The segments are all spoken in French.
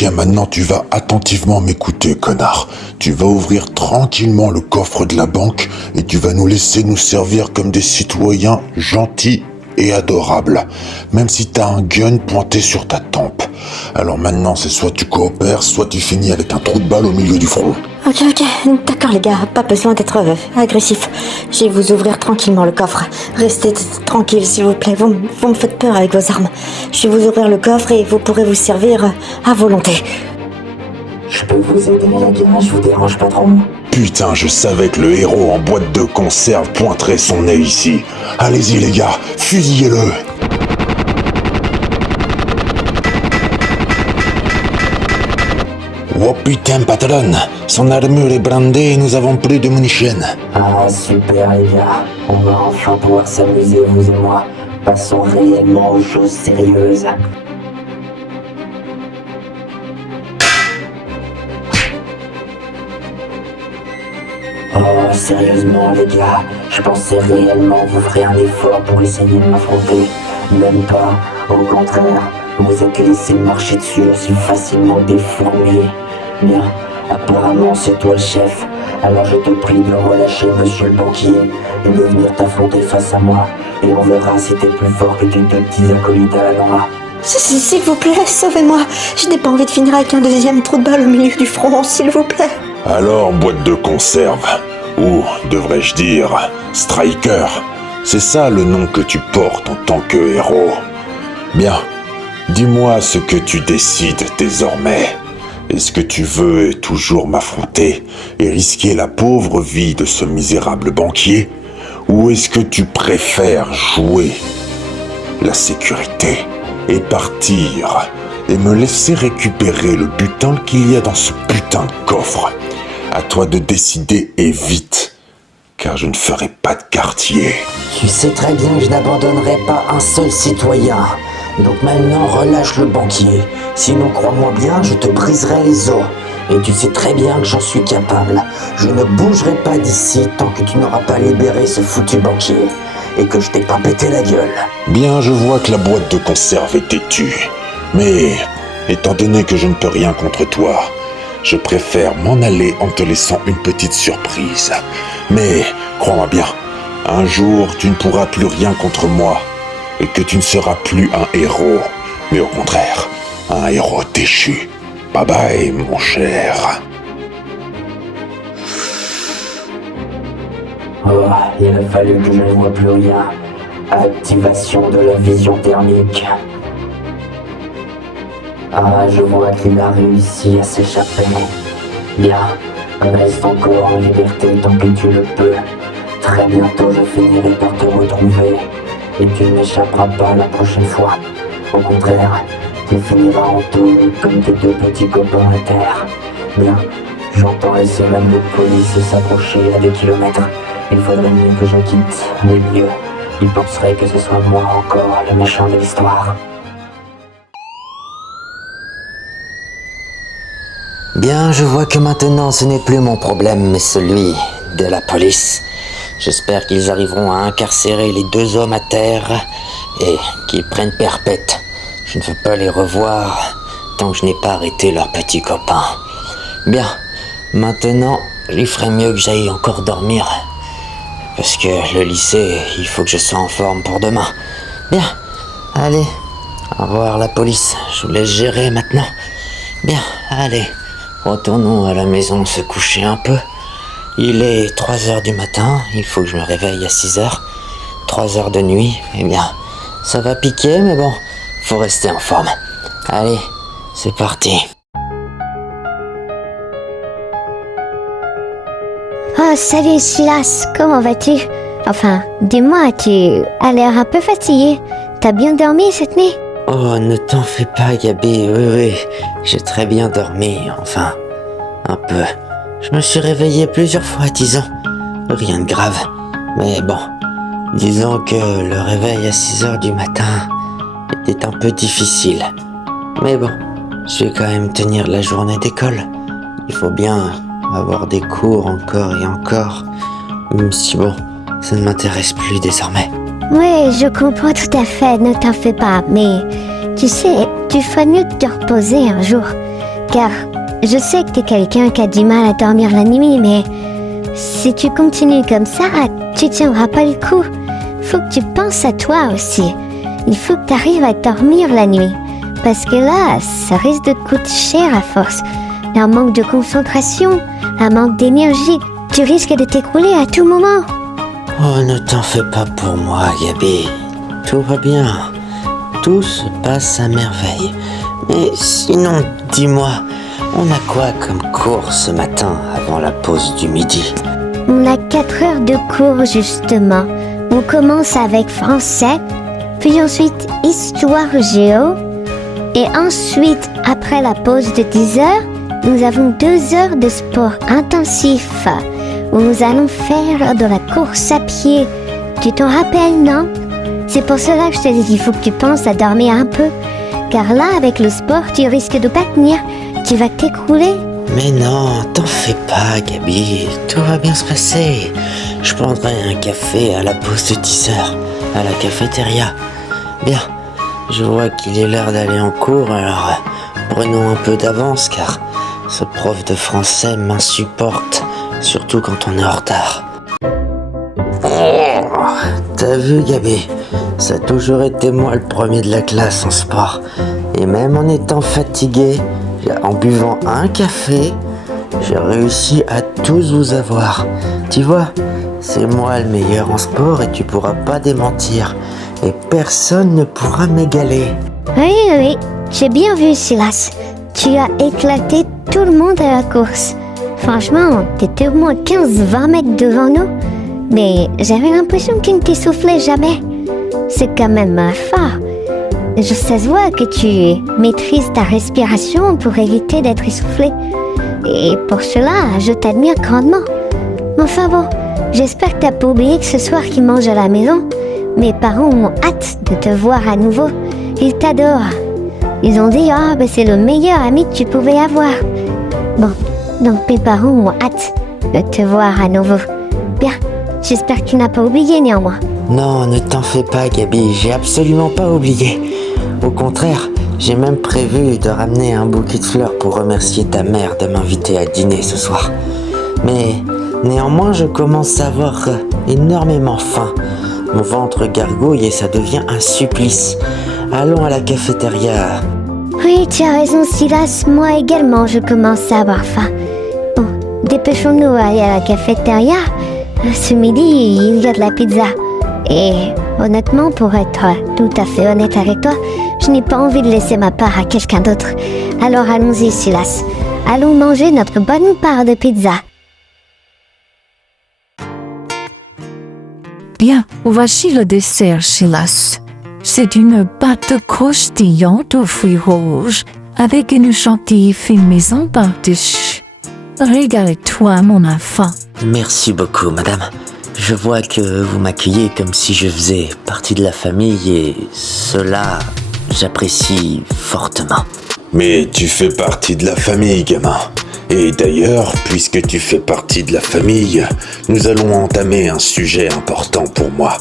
Ok, maintenant tu vas attentivement m'écouter, connard. Tu vas ouvrir tranquillement le coffre de la banque et tu vas nous laisser nous servir comme des citoyens gentils et adorables, même si t'as un gun pointé sur ta tempe. Alors maintenant, c'est soit tu coopères, soit tu finis avec un trou de balle au milieu du front. Ok, d'accord les gars, pas besoin d'être agressif. Je vais vous ouvrir tranquillement le coffre. Restez tranquille s'il vous plaît, vous me faites peur avec vos armes. Je vais vous ouvrir le coffre et vous pourrez vous servir à volonté. Je peux vous aider les gars, je vous dérange pas trop. Putain, je savais que le héros en boîte de conserve pointerait son nez ici. Allez-y les gars, fusillez-le. Oh putain, patron, son armure est brandée et nous avons plus de munitions. Ah super les gars, on va enfin pouvoir s'amuser vous et moi. Passons réellement aux choses sérieuses. Oh sérieusement les gars, je pensais réellement vous ferez un effort pour essayer de m'affronter. Même pas, au contraire, vous êtes laissé marcher dessus aussi facilement que des fourmis. Bien, apparemment c'est toi le chef, alors je te prie de relâcher monsieur le banquier et de venir t'affronter face à moi, et on verra si t'es plus fort que tes deux petits acolytes à la noix. S'il vous plaît, sauvez-moi. Je n'ai pas envie de finir avec un deuxième trou de balle au milieu du front, s'il vous plaît. Alors, boîte de conserve, ou devrais-je dire, Striker, c'est ça le nom que tu portes en tant que héros. Bien, dis-moi ce que tu décides désormais. Est-ce que tu veux toujours m'affronter et risquer la pauvre vie de ce misérable banquier, ou est-ce que tu préfères jouer la sécurité et partir et me laisser récupérer le butin qu'il y a dans ce putain de coffre? À toi de décider et vite, car je ne ferai pas de quartier. Tu sais très bien que je n'abandonnerai pas un seul citoyen. Donc maintenant relâche le banquier, sinon crois-moi bien, je te briserai les os. Et tu sais très bien que j'en suis capable. Je ne bougerai pas d'ici tant que tu n'auras pas libéré ce foutu banquier et que je t'ai pas pété la gueule. Bien, je vois que la boîte de conserve est têtue. Mais, étant donné que je ne peux rien contre toi, je préfère m'en aller en te laissant une petite surprise. Mais, crois-moi bien, un jour tu ne pourras plus rien contre moi. Et que tu ne seras plus un héros, mais au contraire, un héros déchu. Bye bye, mon cher. Oh, il a fallu que je ne vois plus rien. Activation de la vision thermique. Ah, je vois qu'il a réussi à s'échapper. Bien, reste encore en liberté tant que tu le peux. Très bientôt je finirai par te retrouver. Et tu n'échapperas pas la prochaine fois. Au contraire, tu finiras en tôle comme tes deux petits copains à terre. Bien, j'entends les sirènes de police s'approcher à des kilomètres. Il faudrait mieux que je quitte, mais mieux. Ils penseraient que ce soit moi encore le méchant de l'histoire. Bien, je vois que maintenant ce n'est plus mon problème, mais celui de la police. J'espère qu'ils arriveront à incarcérer les deux hommes à terre et qu'ils prennent perpète. Je ne veux pas les revoir tant que je n'ai pas arrêté leur petit copain. Bien, maintenant, il ferait mieux que j'aille encore dormir. Parce que le lycée, il faut que je sois en forme pour demain. Bien, allez, au revoir la police, je vous laisse gérer maintenant. Bien, allez, retournons à la maison se coucher un peu. Il est 3h du matin, il faut que je me réveille à 6h. 3h de nuit, eh bien, ça va piquer, mais bon, faut rester en forme. Allez, c'est parti. Oh, salut Silas, comment vas-tu? Enfin, dis-moi, tu as l'air un peu fatigué. T'as bien dormi cette nuit? Oh, ne t'en fais pas, Gabi, oui, j'ai très bien dormi, enfin, un peu. Je me suis réveillé plusieurs fois, disons. Rien de grave. Mais bon, disons que le réveil à 6h du matin était un peu difficile. Mais bon, je vais quand même tenir la journée d'école. Il faut bien avoir des cours encore et encore. Même si bon, ça ne m'intéresse plus désormais. Oui, je comprends tout à fait, ne t'en fais pas. Mais tu sais, tu ferais mieux de te reposer un jour. Car je sais que t'es quelqu'un qui a du mal à dormir la nuit, mais si tu continues comme ça, tu tiendras pas le coup. Faut que tu penses à toi aussi. Il faut que tu arrives à dormir la nuit. Parce que là, ça risque de te coûter cher à force. Un manque de concentration, un manque d'énergie. Tu risques de t'écrouler à tout moment. Oh, ne t'en fais pas pour moi, Gabi. Tout va bien. Tout se passe à merveille. Mais sinon, dis-moi, on a quoi comme cours ce matin avant la pause du midi? On a 4 heures de cours justement. On commence avec français, puis ensuite histoire géo. Et ensuite, après la pause de 10 heures, nous avons 2 heures de sport intensif où nous allons faire de la course à pied. Tu t'en rappelles, non? C'est pour cela que je te dis qu'il faut que tu penses à dormir un peu. Car là, avec le sport, tu risques de pas tenir. Tu vas t'écrouler. Mais non, t'en fais pas, Gabi. Tout va bien se passer. Je prendrai un café à la pause de 10 heures, à la cafétéria. Bien, je vois qu'il est l'heure d'aller en cours, alors prenons un peu d'avance, car ce prof de français m'insupporte, surtout quand on est en retard. Oh, t'as vu, Gabi? Ça a toujours été moi le premier de la classe en sport. Et même en étant fatigué, en buvant un café, j'ai réussi à tous vous avoir. Tu vois, c'est moi le meilleur en sport et tu pourras pas démentir. Et personne ne pourra m'égaler. Oui, j'ai bien vu, Silas. Tu as éclaté tout le monde à la course. Franchement, t'étais au moins 15-20 mètres devant nous. Mais j'avais l'impression que tu ne t'essoufflais jamais. C'est quand même fort. Ça se voit que tu maîtrises ta respiration pour éviter d'être essoufflé. Et pour cela, je t'admire grandement. Enfin bon, j'espère que t'as pas oublié que ce soir qu'ils mangent à la maison, mes parents ont hâte de te voir à nouveau. Ils t'adorent. Ils ont dit, c'est le meilleur ami que tu pouvais avoir. Bon, donc mes parents ont hâte de te voir à nouveau. Bien, j'espère que tu n'as pas oublié néanmoins. Non, ne t'en fais pas, Gabi, j'ai absolument pas oublié. Au contraire, j'ai même prévu de ramener un bouquet de fleurs pour remercier ta mère de m'inviter à dîner ce soir. Mais néanmoins, je commence à avoir énormément faim. Mon ventre gargouille et ça devient un supplice. Allons à la cafétéria. Oui, tu as raison, Silas. Moi également, je commence à avoir faim. Bon, dépêchons-nous à aller à la cafétéria. Ce midi, il y a de la pizza. Et honnêtement, pour être tout à fait honnête avec toi, je n'ai pas envie de laisser ma part à quelqu'un d'autre. Alors allons-y, Silas. Allons manger notre bonne part de pizza. Bien, voici le dessert, Silas. C'est une pâte croustillante aux fruits rouges avec une chantilly fine maison par-dessus. Régale-toi, mon enfant. Merci beaucoup, madame. Je vois que vous m'accueillez comme si je faisais partie de la famille et cela, j'apprécie fortement. Mais tu fais partie de la famille, gamin. Et d'ailleurs, puisque tu fais partie de la famille, nous allons entamer un sujet important pour moi.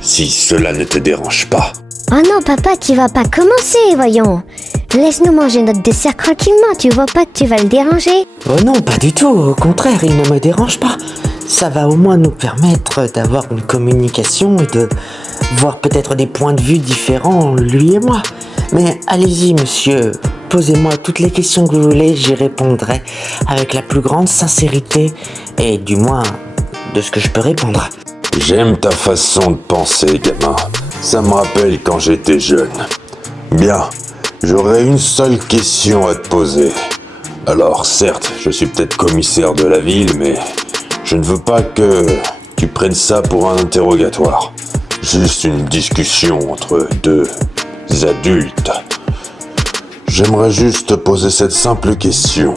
Si cela ne te dérange pas. Oh non, papa, tu vas pas commencer, voyons. Laisse-nous manger notre dessert tranquillement, tu vois pas que tu vas le déranger? Oh non, pas du tout, au contraire, il ne me dérange pas. Ça va au moins nous permettre d'avoir une communication et de voir peut-être des points de vue différents, lui et moi. Mais allez-y, monsieur, posez-moi toutes les questions que vous voulez, j'y répondrai avec la plus grande sincérité et du moins de ce que je peux répondre. J'aime ta façon de penser, gamin. Ça me rappelle quand j'étais jeune. Bien, j'aurais une seule question à te poser. Alors, certes, je suis peut-être commissaire de la ville, mais je ne veux pas que tu prennes ça pour un interrogatoire. Juste une discussion entre deux adultes. J'aimerais juste te poser cette simple question.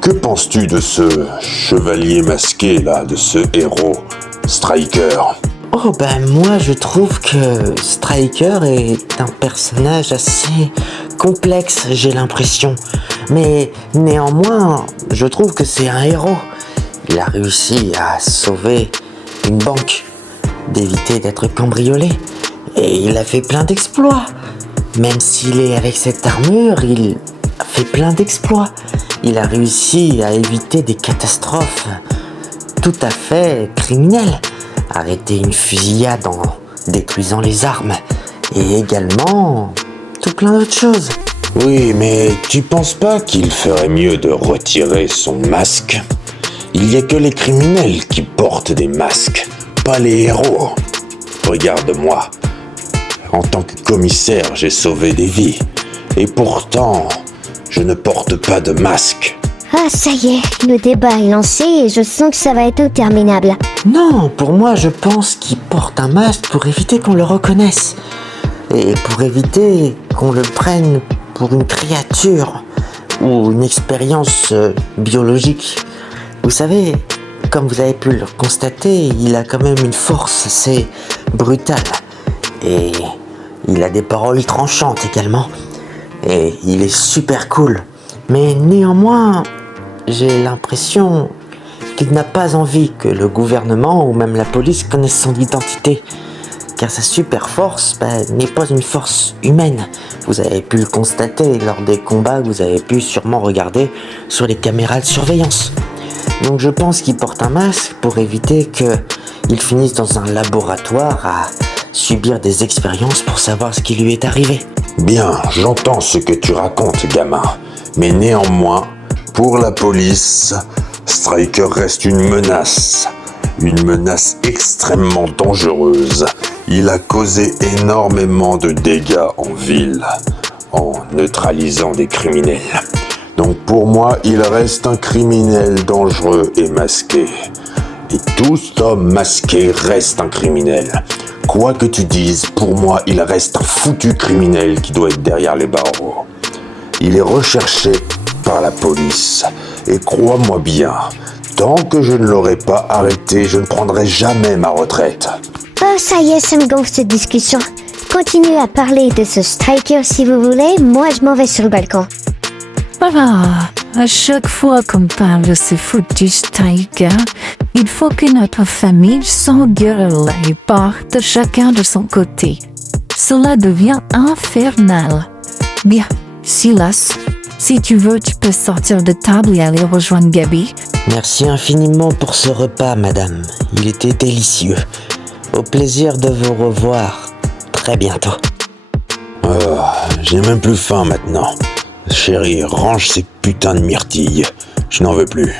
Que penses-tu de ce chevalier masqué là, de ce héros, Striker? Oh moi je trouve que Striker est un personnage assez complexe, j'ai l'impression. Mais néanmoins, je trouve que c'est un héros. Il a réussi à sauver une banque, d'éviter d'être cambriolé. Et il a fait plein d'exploits. Même s'il est avec cette armure, il fait plein d'exploits. Il a réussi à éviter des catastrophes tout à fait criminelles. Arrêter une fusillade en détruisant les armes. Et également tout plein d'autres choses. Oui, mais tu penses pas qu'il ferait mieux de retirer son masque? Il y a que les criminels qui portent des masques, pas les héros. Regarde-moi. En tant que commissaire, j'ai sauvé des vies. Et pourtant, je ne porte pas de masque. Ah, ça y est, le débat est lancé et je sens que ça va être interminable. Non, pour moi, je pense qu'il porte un masque pour éviter qu'on le reconnaisse. Et pour éviter qu'on le prenne pour une créature ou une expérience biologique. Vous savez, comme vous avez pu le constater, il a quand même une force assez brutale. Et il a des paroles tranchantes également. Et il est super cool. Mais néanmoins, j'ai l'impression qu'il n'a pas envie que le gouvernement ou même la police connaissent son identité. Car sa super force n'est pas une force humaine. Vous avez pu le constater lors des combats que vous avez pu sûrement regarder sur les caméras de surveillance. Donc je pense qu'il porte un masque pour éviter qu'il finisse dans un laboratoire à subir des expériences pour savoir ce qui lui est arrivé. Bien, j'entends ce que tu racontes, gamin. Mais néanmoins, pour la police, Stryker reste une menace. Une menace extrêmement dangereuse. Il a causé énormément de dégâts en ville, en neutralisant des criminels. Donc pour moi, il reste un criminel dangereux et masqué. Et tout homme masqué reste un criminel. Quoi que tu dises, pour moi, il reste un foutu criminel qui doit être derrière les barreaux. Il est recherché par la police. Et crois-moi bien, tant que je ne l'aurai pas arrêté, je ne prendrai jamais ma retraite. Oh, ça y est, ça me gonfle cette discussion. Continuez à parler de ce Stryker si vous voulez, moi je m'en vais sur le balcon. Voilà, à chaque fois qu'on parle de ce foutu Stryker, il faut que notre famille s'engueule et parte chacun de son côté. Cela devient infernal. Bien, Silas, si tu veux, tu peux sortir de table et aller rejoindre Gabi. Merci infiniment pour ce repas, madame. Il était délicieux. Au plaisir de vous revoir très bientôt. J'ai même plus faim maintenant. Chérie, range ces putains de myrtilles. Je n'en veux plus.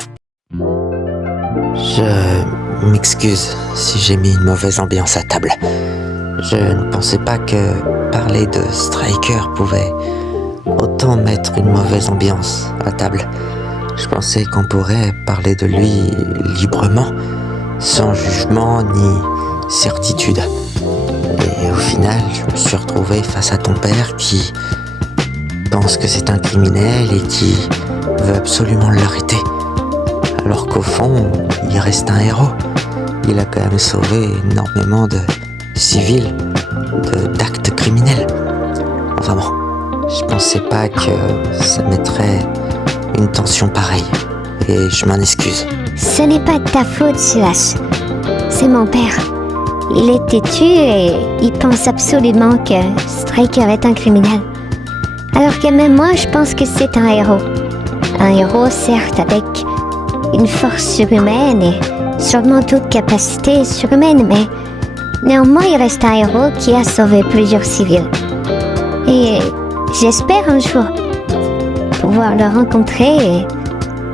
Je m'excuse si j'ai mis une mauvaise ambiance à table. Je ne pensais pas que parler de Stryker pouvait autant mettre une mauvaise ambiance à table. Je pensais qu'on pourrait parler de lui librement, sans jugement ni certitude. Et au final, je me suis retrouvé face à ton père qui pense que c'est un criminel et qui veut absolument l'arrêter. Alors qu'au fond, il reste un héros. Il a quand même sauvé énormément de civils d'actes criminels. Enfin bon, je pensais pas que ça mettrait une tension pareille. Et je m'en excuse. Ce n'est pas de ta faute, Silas. C'est mon père. Il est têtu et il pense absolument que Stryker est un criminel. Alors que même moi, je pense que c'est un héros. Un héros, certes, avec une force surhumaine et sûrement toute capacité surhumaine, mais néanmoins, il reste un héros qui a sauvé plusieurs civils. Et j'espère un jour pouvoir le rencontrer et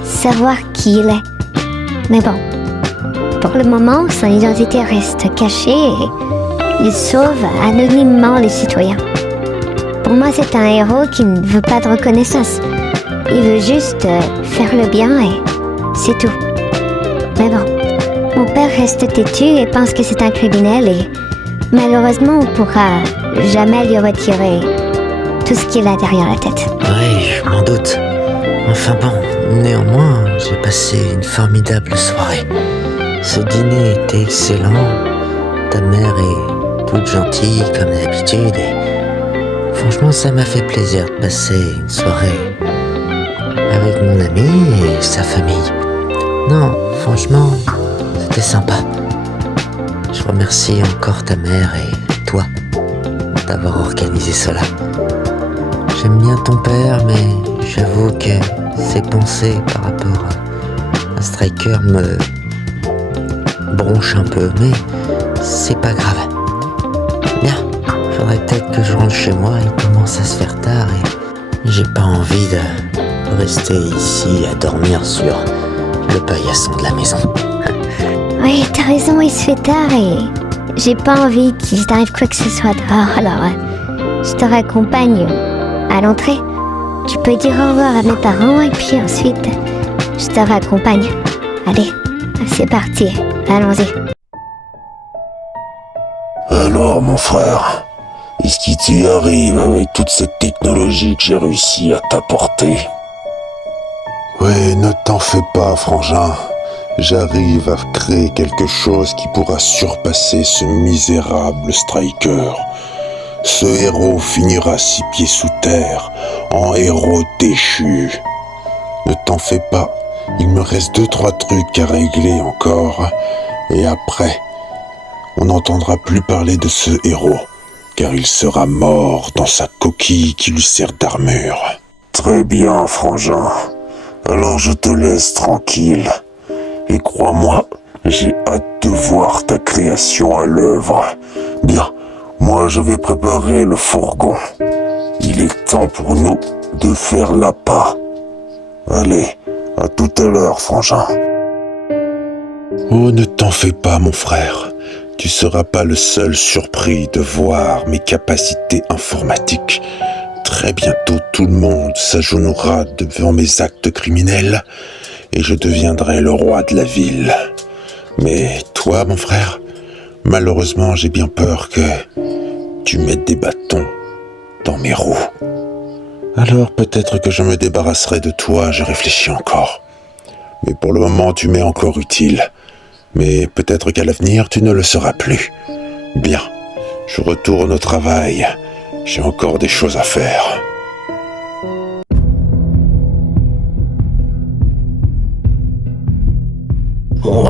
savoir qui il est. Mais bon, pour le moment, son identité reste cachée et il sauve anonymement les citoyens. Pour moi, c'est un héros qui ne veut pas de reconnaissance. Il veut juste faire le bien et c'est tout. Mais bon, mon père reste têtu et pense que c'est un criminel et malheureusement, on pourra jamais lui retirer tout ce qu'il a derrière la tête. Oui, je m'en doute. Enfin bon, néanmoins, j'ai passé une formidable soirée. Ce dîner était excellent. Ta mère est toute gentille comme d'habitude et franchement, ça m'a fait plaisir de passer une soirée avec mon ami et sa famille. Non, franchement, c'était sympa. Je remercie encore ta mère et toi d'avoir organisé cela. J'aime bien ton père, mais J'avoue que ces pensées par rapport à Striker me bronchent un peu, mais c'est pas grave. Bien, faudrait peut-être que je rentre chez moi, il commence à se faire tard et j'ai pas envie de rester ici à dormir sur le paillasson de la maison. Oui, t'as raison, il se fait tard et j'ai pas envie qu'il t'arrive quoi que ce soit dehors, alors je te raccompagne à l'entrée. Tu peux dire au revoir à mes parents et puis ensuite je te raccompagne. Allez, c'est parti, allons-y. Alors, mon frère, est-ce qu'il t'y arrive avec toute cette technologie que j'ai réussi à t'apporter? Ouais, ne t'en fais pas, frangin. J'arrive à créer quelque chose qui pourra surpasser ce misérable Striker. Ce héros finira 6 pieds sous terre, en héros déchu. Ne t'en fais pas, il me reste 2-3 trucs à régler encore, et après, on n'entendra plus parler de ce héros, car il sera mort dans sa coquille qui lui sert d'armure. Très bien, frangin. Alors je te laisse tranquille. Et crois-moi, j'ai hâte de voir ta création à l'œuvre. Bien, moi je vais préparer le fourgon. Il est temps pour nous de faire l'appât. Allez, à tout à l'heure, frangin. Oh, ne t'en fais pas, mon frère. Tu seras pas le seul surpris de voir mes capacités informatiques. Très bientôt, tout le monde s'agenouillera devant mes actes criminels et je deviendrai le roi de la ville. Mais toi, mon frère, malheureusement, j'ai bien peur que tu mettes des bâtons dans mes roues. Alors peut-être que je me débarrasserai de toi, je réfléchis encore. Mais pour le moment, tu m'es encore utile. Mais peut-être qu'à l'avenir, tu ne le seras plus. Bien, je retourne au travail. J'ai encore des choses à faire. Oh,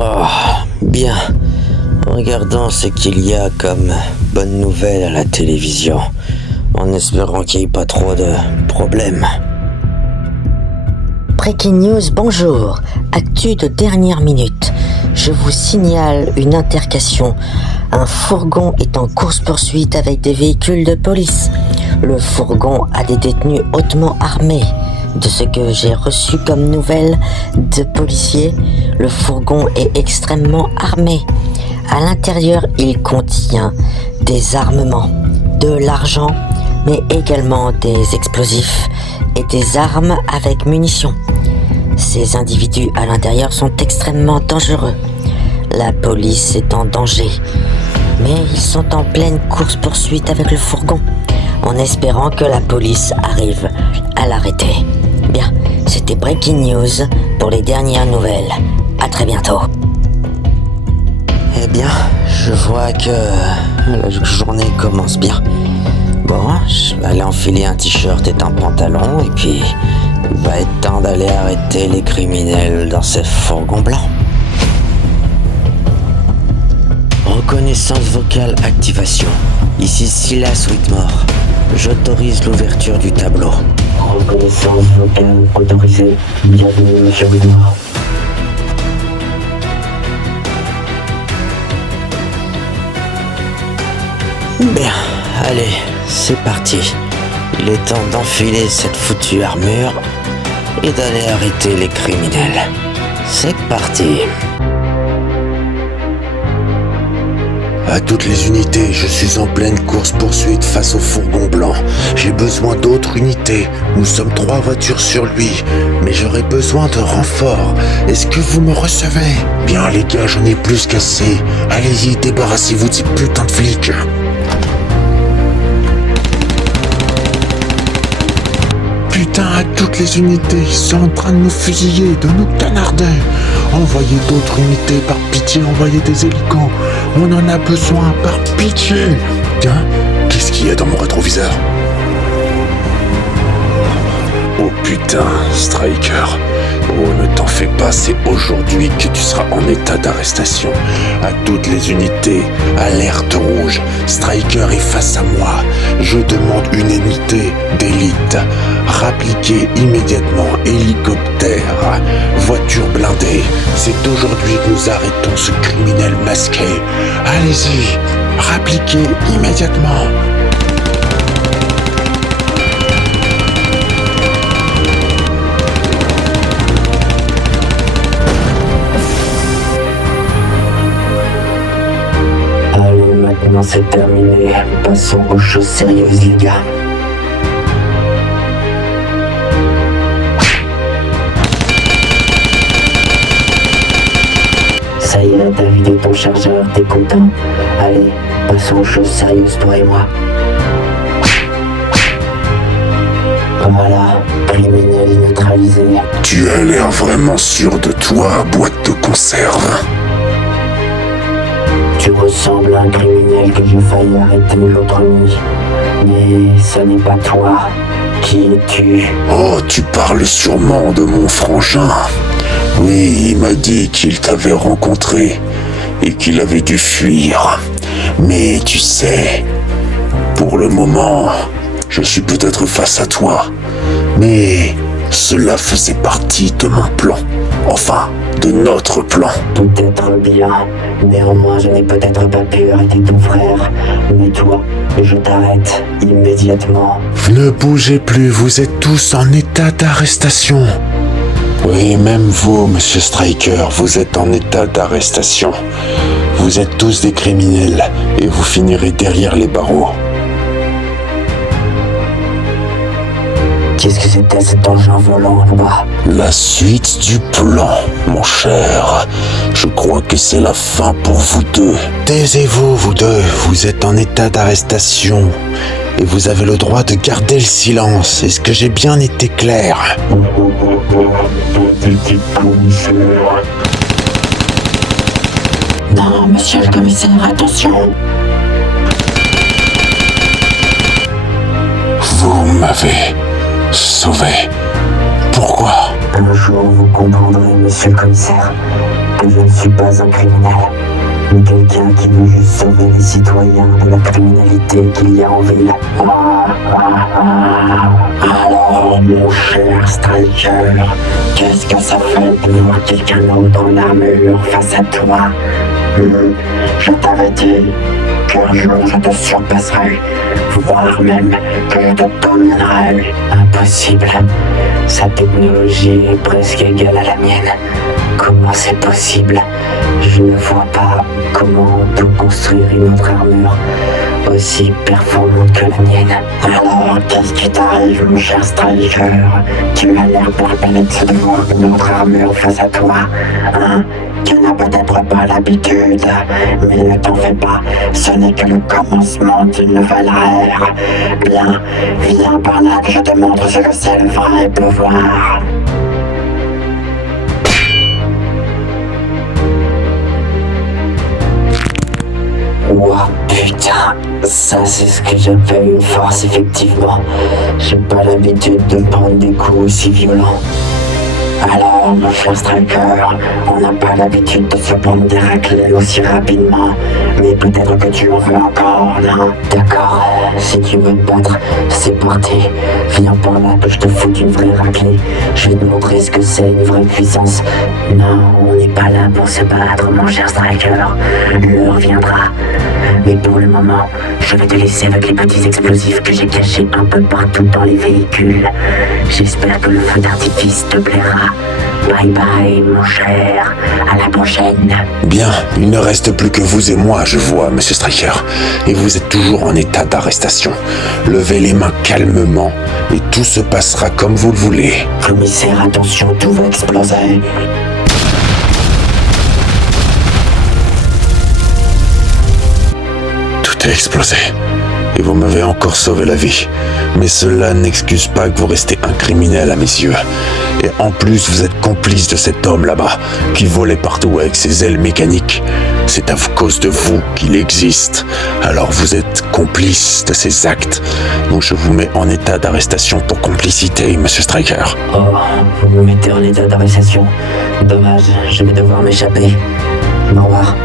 bien. Regardons ce qu'il y a comme bonne nouvelle à la télévision, en espérant qu'il n'y ait pas trop de problèmes. Breaking news, bonjour. Actu de dernière minute. Je vous signale une intercation. Un fourgon est en course-poursuite avec des véhicules de police. Le fourgon a des détenus hautement armés. De ce que j'ai reçu comme nouvelle de policiers, le fourgon est extrêmement armé. À l'intérieur, il contient des armements, de l'argent, mais également des explosifs et des armes avec munitions. Ces individus à l'intérieur sont extrêmement dangereux. La police est en danger, mais ils sont en pleine course-poursuite avec le fourgon, en espérant que la police arrive à l'arrêter. Bien, c'était Breaking News pour les dernières nouvelles. À très bientôt. Eh bien, je vois que la journée commence bien. Bon, je vais aller enfiler un t-shirt et un pantalon, et puis il va être temps d'aller arrêter les criminels dans ce fourgon blanc. Reconnaissance vocale activation. Ici Silas Whitmore. J'autorise l'ouverture du tableau. Reconnaissance vocale autorisée. Bienvenue, monsieur Whitmore. Bien, allez, c'est parti. Il est temps d'enfiler cette foutue armure et d'aller arrêter les criminels. C'est parti. À toutes les unités, je suis en pleine course-poursuite face au fourgon blanc. J'ai besoin d'autres unités. Nous sommes 3 voitures sur lui, mais j'aurai besoin de renforts. Est-ce que vous me recevez? Bien les gars, j'en ai plus qu'assez. Allez-y, débarrassez-vous de ces putains de flics. Putain, à toutes les unités, ils sont en train de nous fusiller, de nous canarder. Envoyez d'autres unités, par pitié, envoyez des hélicos. On en a besoin, par pitié. Tiens, qu'est-ce qu'il y a dans mon rétroviseur? Oh putain, Striker, Oh, ne t'en fais pas, c'est aujourd'hui que tu seras en état d'arrestation. À toutes les unités, alerte rouge, Striker est face à moi. Je demande une unité d'élite. Rappliquez immédiatement hélicoptère, voiture blindée. C'est aujourd'hui que nous arrêtons ce criminel masqué. Allez-y, rappliquez immédiatement. Maintenant c'est terminé, passons aux choses sérieuses les gars. Ça y est, t'as vidé ton chargeur, t'es content? Allez, passons aux choses sérieuses toi et moi. Voilà, criminel neutralisé. Tu as l'air vraiment sûr de toi, boîte de conserve. Tu ressembles à un criminel que j'ai failli arrêter l'autre nuit. Mais ce n'est pas toi. Qui es-tu? Oh, tu parles sûrement de mon frangin. Oui, il m'a dit qu'il t'avait rencontré et qu'il avait dû fuir. Mais tu sais, pour le moment, je suis peut-être face à toi. Mais cela faisait partie de mon plan. Enfin, de notre plan. Peut-être bien. Néanmoins, je n'ai peut-être pas pu arrêter ton frère. Mais toi, je t'arrête immédiatement. Ne bougez plus, vous êtes tous en état d'arrestation. Oui, même vous, monsieur Striker, vous êtes en état d'arrestation. Vous êtes tous des criminels et vous finirez derrière les barreaux. Qu'est-ce que c'était cet engin volant là-bas? La suite du plan, mon cher. Je crois que c'est la fin pour vous deux. Taisez-vous, vous deux. Vous êtes en état d'arrestation. Et vous avez le droit de garder le silence. Est-ce que j'ai bien été clair? Non, monsieur le commissaire, attention. Vous m'avez sauvé. Pourquoi? Un jour, vous comprendrez, monsieur le commissaire, que je ne suis pas un criminel, mais quelqu'un qui veut juste sauver les citoyens de la criminalité qu'il y a en ville. Alors, mon cher Striker, qu'est-ce que ça fait de voir quelqu'un d'autre en armure face à toi? Je t'avais dit qu'un jour je te surpasserai, voire même que je te dominerai. Impossible. Sa technologie est presque égale à la mienne. Comment c'est possible? Je ne vois pas comment on peut construire une autre armure aussi performante que la mienne. Alors, qu'est-ce qui t'arrive, mon cher Striker? Tu as l'air perplexe de voir une autre armure face à toi, hein? Tu n'as peut-être pas l'habitude, mais ne t'en fais pas, ce n'est que le commencement d'une nouvelle ère. Bien, viens par là que je te montre ce que c'est le vrai pouvoir. Ouah, putain, ça c'est ce que j'appelle une force effectivement. J'ai pas l'habitude de prendre des coups aussi violents. Alors, mon cher Striker, on n'a pas l'habitude de se prendre des raclés aussi rapidement, mais peut-être que tu en veux encore, non? D'accord, si tu veux te battre, c'est parti. Viens par là que je te foute une vraie raclée. Je vais te montrer ce que c'est une vraie puissance. Non, on n'est pas là pour se battre, mon cher Striker. L'heure viendra. Mais pour le moment, je vais te laisser avec les petits explosifs que j'ai cachés un peu partout dans les véhicules. J'espère que le feu d'artifice te plaira. Bye bye, mon cher. À la prochaine. Bien, il ne reste plus que vous et moi, je vois, monsieur Striker. Et vous êtes toujours en état d'arrestation. Levez les mains calmement et tout se passera comme vous le voulez. Commissaire, attention, tout va exploser. Tout est explosé. Et vous m'avez encore sauvé la vie. Mais cela n'excuse pas que vous restez un criminel à mes yeux. Et en plus, vous êtes complice de cet homme là-bas, qui volait partout avec ses ailes mécaniques. C'est à cause de vous qu'il existe. Alors vous êtes complice de ses actes. Donc je vous mets en état d'arrestation pour complicité, monsieur Striker. Oh, vous me mettez en état d'arrestation. Dommage, je vais devoir m'échapper. Au revoir.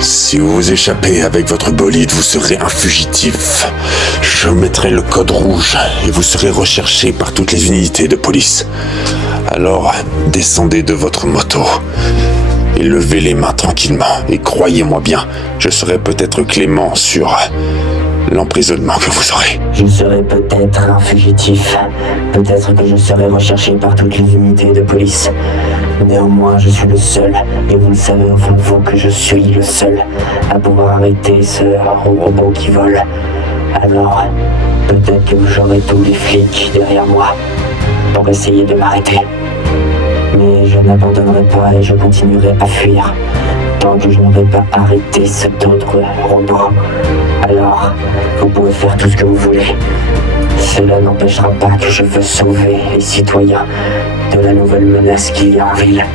Si vous vous échappez avec votre bolide, vous serez un fugitif. Je mettrai le code rouge et vous serez recherché par toutes les unités de police. Alors, descendez de votre moto et levez les mains tranquillement. Et croyez-moi bien, je serai peut-être clément sur l'emprisonnement que vous aurez. Je serai peut-être un fugitif. Peut-être que je serai recherché par toutes les unités de police. Néanmoins, je suis le seul, et vous le savez au fond de vous que je suis le seul à pouvoir arrêter ce robot qui vole. Alors, peut-être que j'aurai tous les flics derrière moi pour essayer de m'arrêter. Mais je n'abandonnerai pas et je continuerai à fuir tant que je n'aurai pas arrêté cet autre robot. Alors, vous pouvez faire tout ce que vous voulez. Cela n'empêchera pas que je veux sauver les citoyens de la nouvelle menace qu'il y a en ville.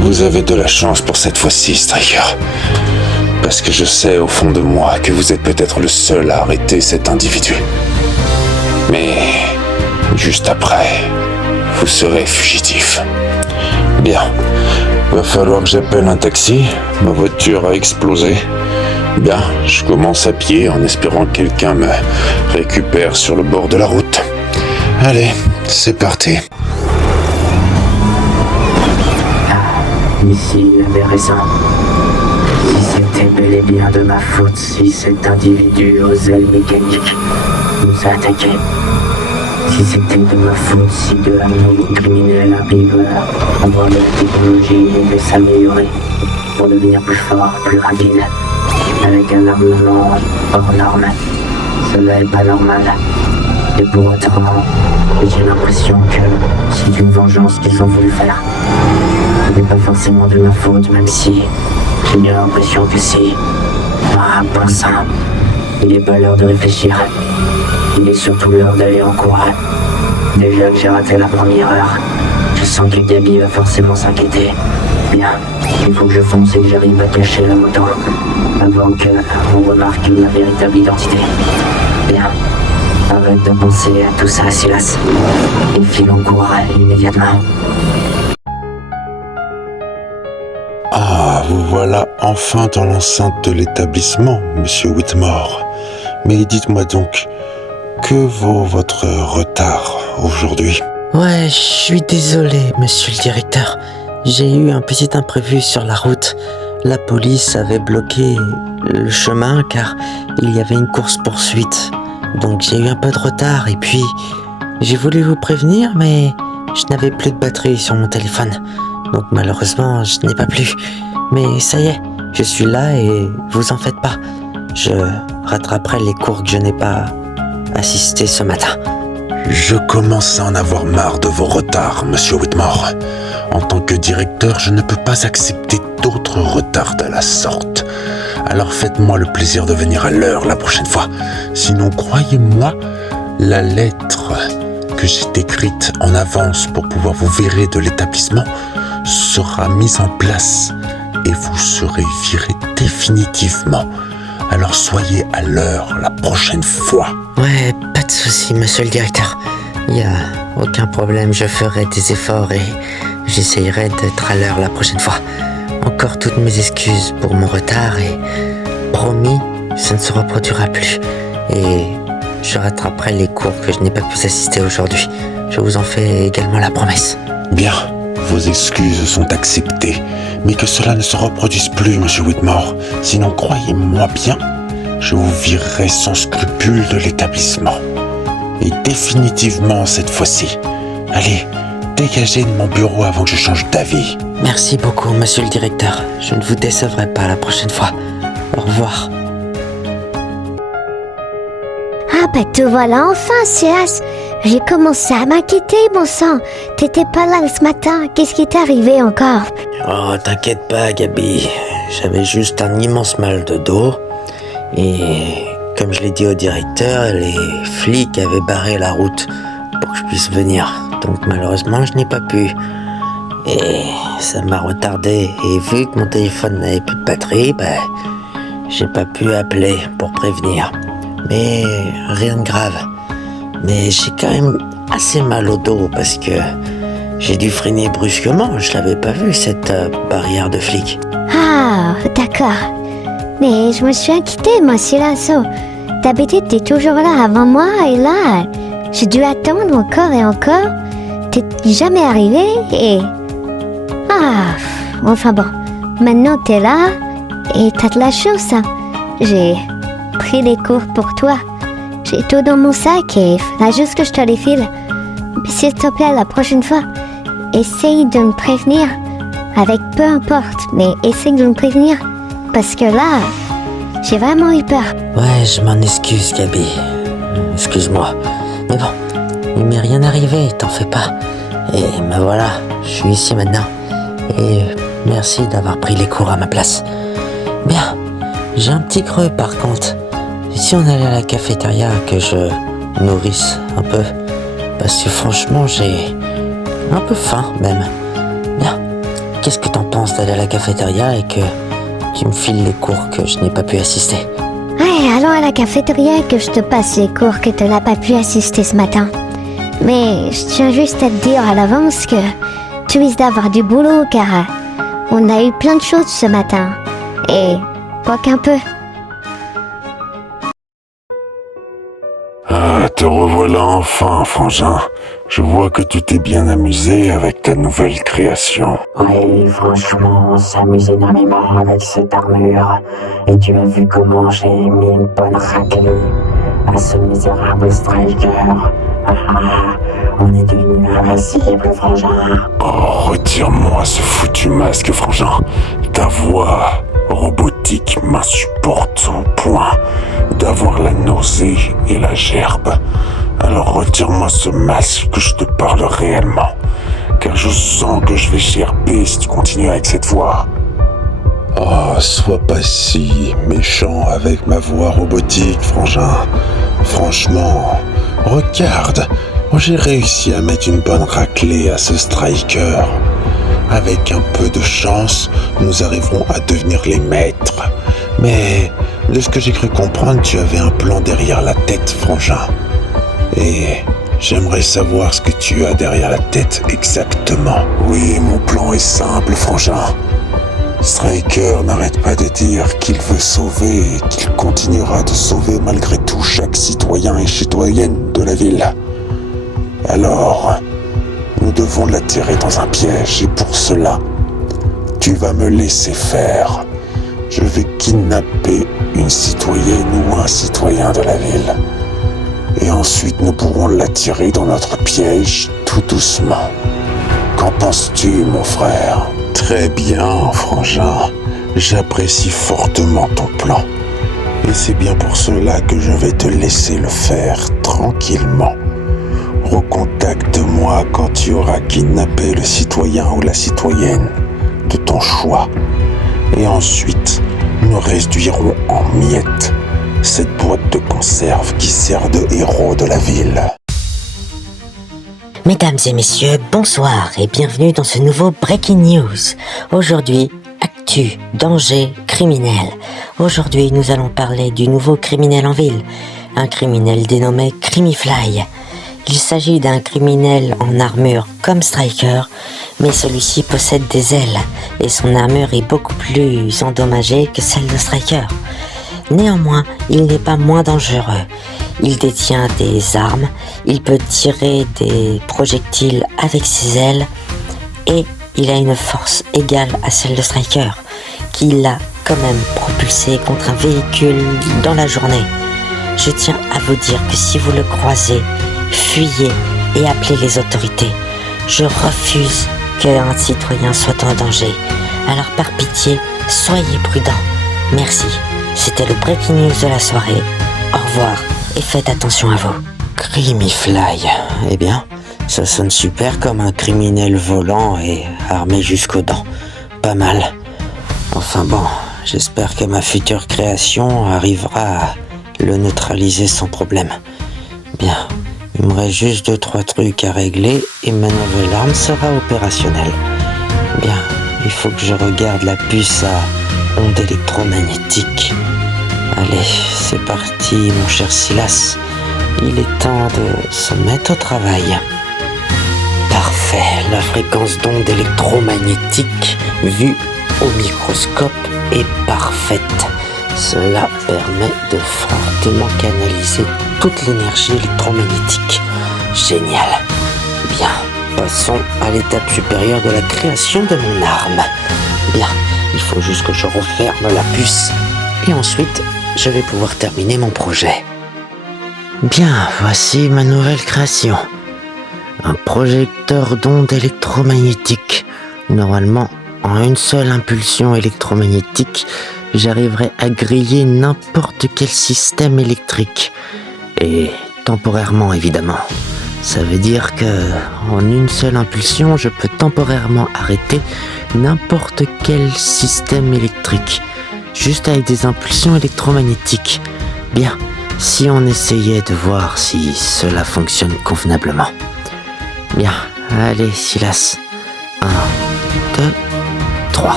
Vous avez de la chance pour cette fois-ci, Striker. Parce que je sais au fond de moi que vous êtes peut-être le seul à arrêter cet individu. Mais juste après, vous serez fugitif. Bien, va falloir que j'appelle un taxi. Ma voiture a explosé. Bien, je commence à pied en espérant que quelqu'un me récupère sur le bord de la route. Allez, c'est parti. Ici, il avait raison. Si c'était bel et bien de ma faute, si cet individu aux ailes mécaniques nous a attaqués. Si c'était de ma faute, si de la nouveau criminel arrive à voir la technologie et de s'améliorer pour devenir plus fort, plus rapide, avec un armement hors norme. Cela est pas normal. Et pour autant, j'ai l'impression que c'est une vengeance qu'ils ont voulu faire. Ce n'est pas forcément de ma faute, même si j'ai bien l'impression que si. Ah, bon sang, il n'est pas l'heure de réfléchir. Il est surtout l'heure d'aller en cours. Déjà que j'ai raté la première heure, je sens que Gabi va forcément s'inquiéter. Bien, il faut que je fonce et que j'arrive à cacher la moto avant qu'on remarque ma véritable identité. Bien, arrête de penser à tout ça, Silas. Et file en cours immédiatement. Ah, vous voilà enfin dans l'enceinte de l'établissement, monsieur Whitmore. Mais dites-moi donc, que vaut votre retard aujourd'hui? Ouais, je suis désolé, monsieur le directeur. J'ai eu un petit imprévu sur la route. La police avait bloqué le chemin car il y avait une course-poursuite. Donc j'ai eu un peu de retard et puis j'ai voulu vous prévenir mais je n'avais plus de batterie sur mon téléphone. Donc malheureusement je n'ai pas pu. Mais ça y est, je suis là et vous en faites pas. Je rattraperai les cours que je n'ai pas assistés ce matin. Je commence à en avoir marre de vos retards, monsieur Whitmore. En tant que directeur, je ne peux pas accepter d'autres retards de la sorte. Alors faites-moi le plaisir de venir à l'heure la prochaine fois. Sinon, croyez-moi, la lettre que j'ai écrite en avance pour pouvoir vous virer de l'établissement sera mise en place et vous serez viré définitivement. Alors soyez à l'heure la prochaine fois. Ouais, pas de souci, monsieur le directeur. Il n'y a aucun problème, je ferai des efforts et j'essayerai d'être à l'heure la prochaine fois. Encore toutes mes excuses pour mon retard et promis, ça ne se reproduira plus. Et je rattraperai les cours que je n'ai pas pu assister aujourd'hui. Je vous en fais également la promesse. Bien, vos excuses sont acceptées, mais que cela ne se reproduise plus, monsieur Whitmore. Sinon, croyez-moi bien, je vous virerai sans scrupule de l'établissement. Et définitivement cette fois-ci. Allez, dégagez de mon bureau avant que je change d'avis. Merci beaucoup, monsieur le directeur. Je ne vous décevrai pas la prochaine fois. Au revoir. Ah bah te voilà enfin, Silas. J'ai commencé à m'inquiéter, bon sang. T'étais pas là ce matin. Qu'est-ce qui t'est arrivé encore? Oh, t'inquiète pas, Gabi. J'avais juste un immense mal de dos. Et comme je l'ai dit au directeur, les flics avaient barré la route pour que je puisse venir. Donc malheureusement, je n'ai pas pu. Et ça m'a retardé. Et vu que mon téléphone n'avait plus de batterie, j'ai pas pu appeler pour prévenir. Mais rien de grave. Mais j'ai quand même assez mal au dos parce que j'ai dû freiner brusquement. Je l'avais pas vu, cette barrière de flic. Ah, d'accord. Mais je me suis inquiétée, moi, Silas. D'habitude, t'es toujours là avant moi, et là, j'ai dû attendre encore et encore. T'es jamais arrivé, et... Ah, enfin bon. Maintenant, t'es là, et t'as de la chance, hein. J'ai pris les cours pour toi. J'ai tout dans mon sac, et il faudra juste que je te les file. Mais s'il te plaît, la prochaine fois, essaye de me prévenir. Avec peu importe, mais essaye de me prévenir. Parce que là, j'ai vraiment eu peur. Ouais, je m'en excuse, Gabi. Excuse-moi. Mais bon, il m'est rien arrivé, t'en fais pas. Et me voilà, je suis ici maintenant. Et merci d'avoir pris les cours à ma place. Bien, j'ai un petit creux par contre. Et si on allait à la cafétéria, que je nourrisse un peu? Parce que franchement, j'ai un peu faim même. Bien, qu'est-ce que t'en penses d'aller à la cafétéria et que tu me files les cours que je n'ai pas pu assister? Ouais, allons à la cafétéria que je te passe les cours que tu n'as pas pu assister ce matin. Mais je tiens juste à te dire à l'avance que tu risques d'avoir du boulot car on a eu plein de choses ce matin. Et pas qu'un peu. Ah, te revoilà enfin, frangin. Je vois que tu t'es bien amusé avec ta nouvelle création. Oui, franchement, on s'amuse énormément avec cette armure. Et tu as vu comment j'ai mis une bonne raclée à ce misérable striker. On est devenu invincible, frangin. Oh, retire-moi ce foutu masque, frangin. Ta voix robotique m'insupporte au point d'avoir la nausée et la gerbe. Alors retire-moi ce masque que je te parle réellement, car je sens que je vais gerber si tu continues avec cette voix. Oh, sois pas si méchant avec ma voix robotique, frangin. Franchement, regarde, j'ai réussi à mettre une bonne raclée à ce striker. Avec un peu de chance, nous arriverons à devenir les maîtres. Mais, de ce que j'ai cru comprendre, tu avais un plan derrière la tête, frangin. Et j'aimerais savoir ce que tu as derrière la tête exactement. Oui, mon plan est simple, frangin. Striker n'arrête pas de dire qu'il veut sauver et qu'il continuera de sauver malgré tout chaque citoyen et citoyenne de la ville. Alors, nous devons l'attirer dans un piège et pour cela, tu vas me laisser faire. Je vais kidnapper une citoyenne ou un citoyen de la ville. Et ensuite, nous pourrons l'attirer dans notre piège tout doucement. Qu'en penses-tu, mon frère? Très bien, frangin. J'apprécie fortement ton plan. Et c'est bien pour cela que je vais te laisser le faire tranquillement. Recontacte-moi quand tu auras kidnappé le citoyen ou la citoyenne de ton choix. Et ensuite, nous réduirons en miettes cette boîte de conserve qui sert de héros de la ville. Mesdames et messieurs, bonsoir et bienvenue dans ce nouveau Breaking News. Aujourd'hui, actu, danger, criminel. Aujourd'hui, nous allons parler du nouveau criminel en ville, un criminel dénommé Crimifly. Il s'agit d'un criminel en armure comme Striker, mais celui-ci possède des ailes et son armure est beaucoup plus endommagée que celle de Striker. Néanmoins, il n'est pas moins dangereux. Il détient des armes, il peut tirer des projectiles avec ses ailes et il a une force égale à celle de Striker, qui l'a quand même propulsé contre un véhicule dans la journée. Je tiens à vous dire que si vous le croisez, fuyez et appelez les autorités. Je refuse qu'un citoyen soit en danger. Alors par pitié, soyez prudents. Merci. C'était le Breaking News de la soirée. Au revoir et faites attention à vous. Crimifly. Eh bien, ça sonne super comme un criminel volant et armé jusqu'aux dents. Pas mal. Enfin bon, j'espère que ma future création arrivera à le neutraliser sans problème. Bien, Il me reste juste 2-3 trucs à régler et ma nouvelle arme sera opérationnelle. Bien, il faut que je regarde la puce à ondes électromagnétiques. Allez, c'est parti mon cher Silas. Il est temps de se mettre au travail. Parfait, la fréquence d'ondes électromagnétiques vue au microscope est parfaite. Cela permet de fortement canaliser toute l'énergie électromagnétique. Génial. Bien, passons à l'étape supérieure de la création de mon arme. Bien, il faut juste que je referme la puce et ensuite je vais pouvoir terminer mon projet. Bien, voici ma nouvelle création. Un projecteur d'ondes électromagnétiques. Normalement, en une seule impulsion électromagnétique, j'arriverai à griller n'importe quel système électrique. Et temporairement, évidemment. Ça veut dire que, en une seule impulsion, je peux temporairement arrêter n'importe quel système électrique. Juste avec des impulsions électromagnétiques. Bien, si on essayait de voir si cela fonctionne convenablement. Bien, allez Silas. 1, 2, 3.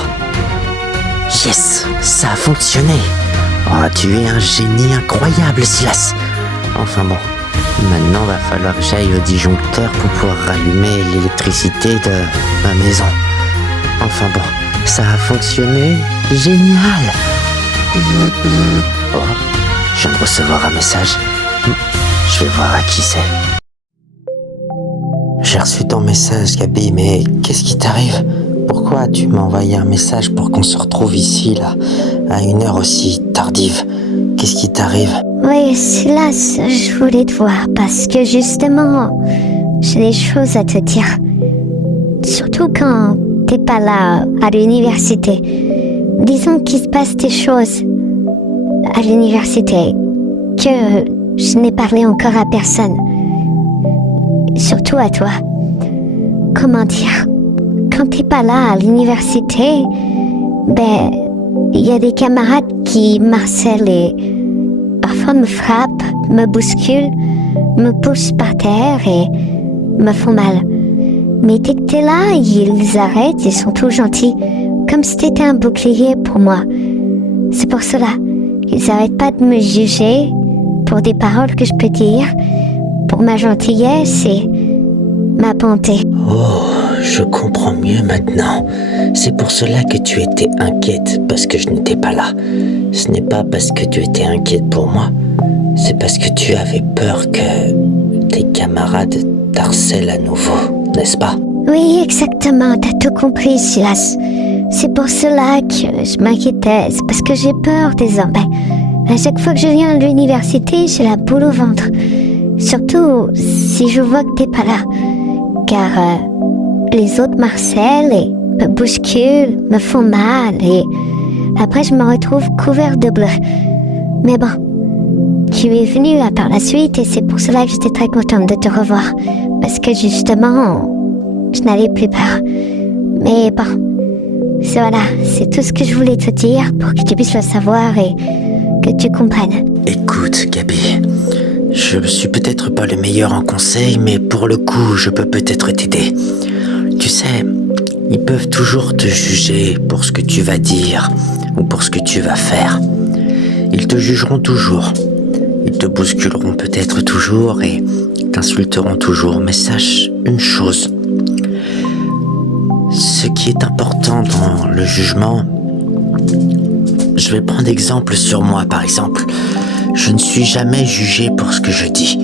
Yes, ça a fonctionné. Oh, tu es un génie incroyable, Silas. Enfin bon, maintenant va falloir que j'aille au disjoncteur pour pouvoir rallumer l'électricité de ma maison. Enfin bon, ça a fonctionné. Génial. Oh, je viens de recevoir un message. Je vais voir à qui c'est. J'ai reçu ton message, Gabi, mais qu'est-ce qui t'arrive ? Pourquoi tu m'as envoyé un message pour qu'on se retrouve ici, là, à une heure aussi tardive ? Qu'est-ce qui t'arrive ? Oui, Silas, je voulais te voir parce que justement, j'ai des choses à te dire. Surtout quand t'es pas là à l'université. Disons qu'il se passe des choses à l'université que je n'ai parlé encore à personne. Surtout à toi. Comment dire ? Quand t'es pas là à l'université, ben, il y a des camarades qui m'harcèlent et parfois me frappent, me bousculent, me poussent par terre et me font mal. Mais dès que t'es là, ils arrêtent et sont tout gentils, comme si t'étais un bouclier pour moi. C'est pour cela qu'ils n'arrêtent pas de me juger pour des paroles que je peux dire, pour ma gentillesse et ma bonté. Oh, je comprends mieux maintenant. C'est pour cela que tu étais inquiète parce que je n'étais pas là. Ce n'est pas parce que tu étais inquiète pour moi. C'est parce que tu avais peur que tes camarades t'harcèlent à nouveau, n'est-ce pas ? Oui, exactement. T'as tout compris, Silas. C'est pour cela que je m'inquiétais. C'est parce que j'ai peur désormais. À chaque fois que je viens à l'université, j'ai la boule au ventre. Surtout si je vois que t'es pas là. Car les autres m'harcèlent et me bousculent, me font mal et après je me retrouve couvert de bleu. Mais bon, tu es venu par la suite et c'est pour cela que j'étais très contente de te revoir. Parce que justement, je n'avais plus peur. Mais bon, voilà, c'est tout ce que je voulais te dire pour que tu puisses le savoir et que tu comprennes. Écoute, Gabi, je suis peut-être pas le meilleur en conseil, mais pour le coup, je peux peut-être t'aider. Tu sais, ils peuvent toujours te juger pour ce que tu vas dire ou pour ce que tu vas faire. Ils te jugeront toujours. Ils te bousculeront peut-être toujours et t'insulteront toujours. Mais sache une chose. Ce qui est important dans le jugement, je vais prendre exemple sur moi par exemple. Je ne suis jamais jugé pour ce que je dis.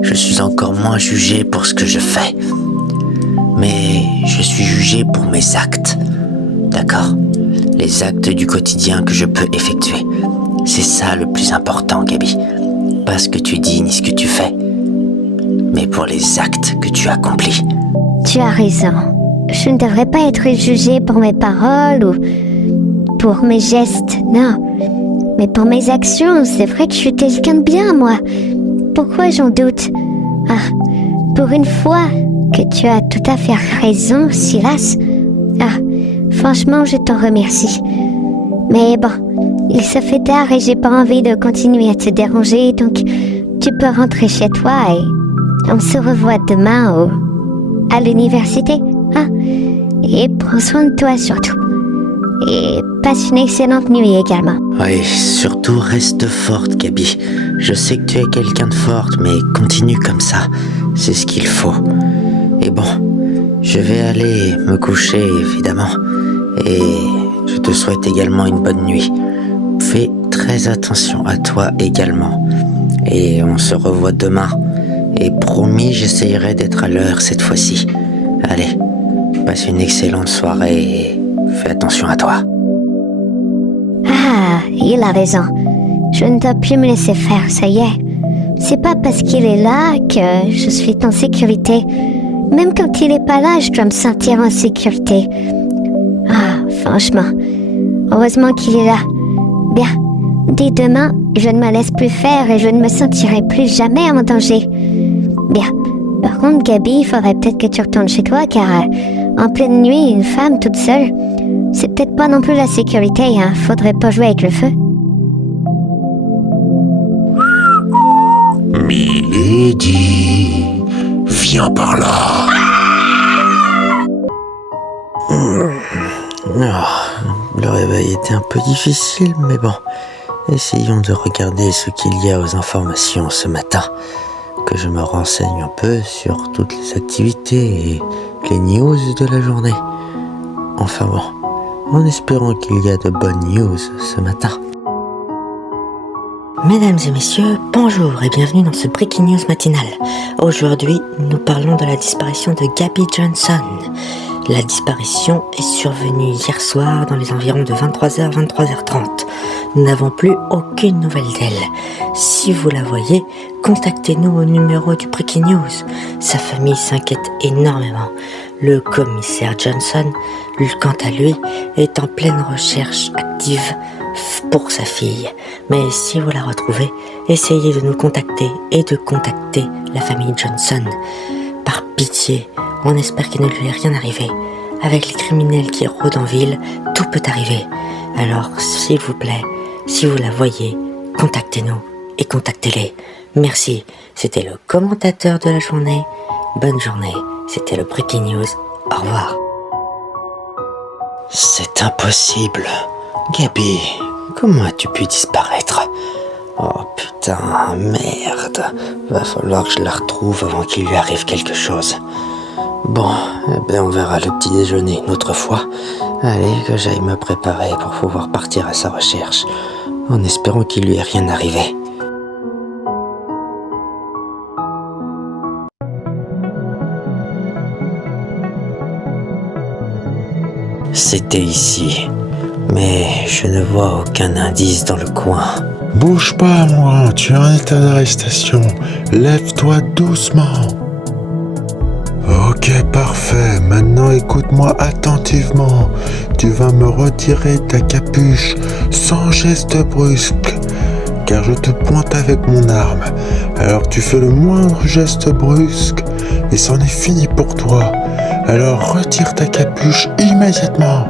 Je suis encore moins jugé pour ce que je fais. Mais je suis jugé pour mes actes. D'accord ? Les actes du quotidien que je peux effectuer. C'est ça le plus important, Gabi. Pas ce que tu dis ni ce que tu fais, mais pour les actes que tu accomplis. Tu as raison. Je ne devrais pas être jugée pour mes paroles ou pour mes gestes, non. Mais pour mes actions, c'est vrai que je suis quelqu'un de bien, moi. Pourquoi j'en doute ? Ah, pour une fois que tu as tout à fait raison, Silas. Ah, franchement, je t'en remercie. Mais bon, il se fait tard et j'ai pas envie de continuer à te déranger, donc tu peux rentrer chez toi et on se revoit demain à l'université. Ah, et prends soin de toi surtout. Et passe une excellente nuit également. Oui, surtout reste forte, Gabi. Je sais que tu es quelqu'un de forte, mais continue comme ça. C'est ce qu'il faut. Et bon, je vais aller me coucher, évidemment. Et je te souhaite également une bonne nuit. Fais très attention à toi également. Et on se revoit demain. Et promis, j'essayerai d'être à l'heure cette fois-ci. Allez, passe une excellente soirée et fais attention à toi. Ah, il a raison. Je ne dois plus me laisser faire, ça y est. C'est pas parce qu'il est là que je suis en sécurité. Même quand il est pas là, je dois me sentir en sécurité. Ah, franchement. Heureusement qu'il est là. Bien. Dès demain, je ne me laisse plus faire et je ne me sentirai plus jamais en danger. Bien. Par contre, Gabi, il faudrait peut-être que tu retournes chez toi car en pleine nuit, une femme toute seule, c'est peut-être pas non plus la sécurité, hein. Faudrait pas jouer avec le feu. Milady, viens par là. Le réveil était un peu difficile, mais bon. Essayons de regarder ce qu'il y a aux informations ce matin. Que je me renseigne un peu sur toutes les activités et les news de la journée. Enfin bon, en espérant qu'il y a de bonnes news ce matin. Mesdames et messieurs, bonjour et bienvenue dans ce Breaking News matinal. Aujourd'hui, nous parlons de la disparition de Gabi Johnson. La disparition est survenue hier soir dans les environs de 23h, 23h30. Nous n'avons plus aucune nouvelle d'elle. Si vous la voyez, contactez-nous au numéro du Breaking News. Sa famille s'inquiète énormément. Le commissaire Johnson, quant à lui, est en pleine recherche active pour sa fille. Mais si vous la retrouvez, essayez de nous contacter et de contacter la famille Johnson. Par pitié, on espère qu'il ne lui est rien arrivé. Avec les criminels qui rôdent en ville, tout peut arriver. Alors, s'il vous plaît, si vous la voyez, contactez-nous et contactez-les. Merci, c'était le commentateur de la journée. Bonne journée, c'était le Breaking News. Au revoir. C'est impossible. Gabi, comment as-tu pu disparaître? Oh putain, merde. Va falloir que je la retrouve avant qu'il lui arrive quelque chose. Bon, eh ben on verra le petit déjeuner une autre fois. Allez, que j'aille me préparer pour pouvoir partir à sa recherche, en espérant qu'il lui ait rien arrivé. C'était ici, mais je ne vois aucun indice dans le coin. Bouge pas, moi, tu es en état d'arrestation. Lève-toi doucement. Ok, parfait. Maintenant, écoute-moi attentivement. Tu vas me retirer ta capuche sans geste brusque, car je te pointe avec mon arme. Alors tu fais le moindre geste brusque et c'en est fini pour toi. Alors retire ta capuche immédiatement.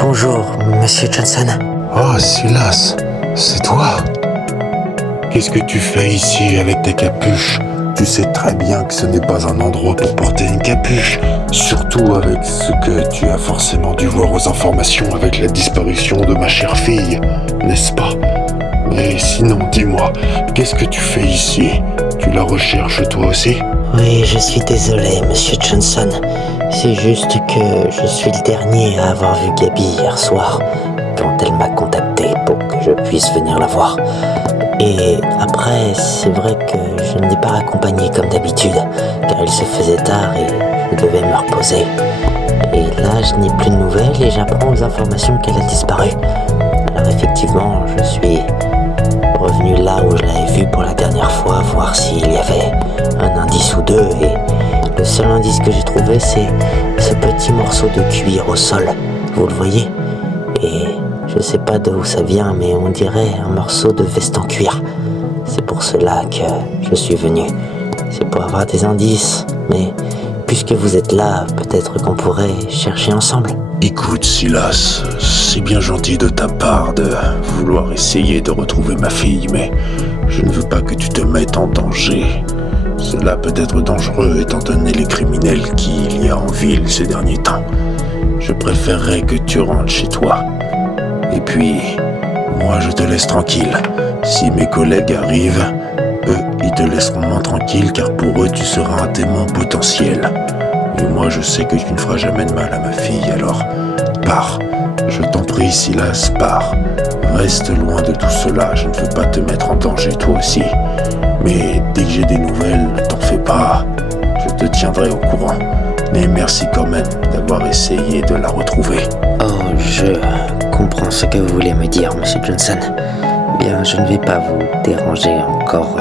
Bonjour, Monsieur Johnson. Oh, Silas, c'est toi? Qu'est-ce que tu fais ici avec ta capuche? Tu sais très bien que ce n'est pas un endroit pour porter une capuche, surtout avec ce que tu as forcément dû voir aux informations avec la disparition de ma chère fille, n'est-ce pas? Mais sinon, dis-moi, qu'est-ce que tu fais ici? Tu la recherches toi aussi? Oui, je suis désolé, Monsieur Johnson. C'est juste que je suis le dernier à avoir vu Gabi hier soir, quand elle m'a contacté pour que je puisse venir la voir. Et après, c'est vrai que je ne l'ai pas accompagnée comme d'habitude, car il se faisait tard et je devais me reposer. Et là, je n'ai plus de nouvelles et j'apprends aux informations qu'elle a disparu. Alors effectivement, je suis revenu là où je l'avais vue pour la dernière fois, voir s'il y avait un indice ou deux. Et le seul indice que j'ai trouvé, c'est ce petit morceau de cuir au sol. Vous le voyez? Et je sais pas d'où ça vient, mais on dirait un morceau de veste en cuir. C'est pour cela que je suis venu. C'est pour avoir des indices, mais puisque vous êtes là, peut-être qu'on pourrait chercher ensemble. Écoute, Silas, c'est bien gentil de ta part de vouloir essayer de retrouver ma fille, mais je ne veux pas que tu te mettes en danger. danger. Cela peut être dangereux étant donné les criminels qu'il y a en ville ces derniers temps. Je préférerais que tu rentres chez toi. Et puis, moi je te laisse tranquille. Si mes collègues arrivent, eux, ils te laisseront moins tranquille car pour eux, tu seras un témoin potentiel. Et moi, je sais que tu ne feras jamais de mal à ma fille, alors pars. Je t'en prie, Silas, pars. Reste loin de tout cela, je ne veux pas te mettre en danger toi aussi. Mais dès que j'ai des nouvelles, ne t'en fais pas. Je te tiendrai au courant. Mais merci quand même d'avoir essayé de la retrouver. Oh, je comprends ce que vous voulez me dire, Monsieur Johnson. Bien, je ne vais pas vous déranger encore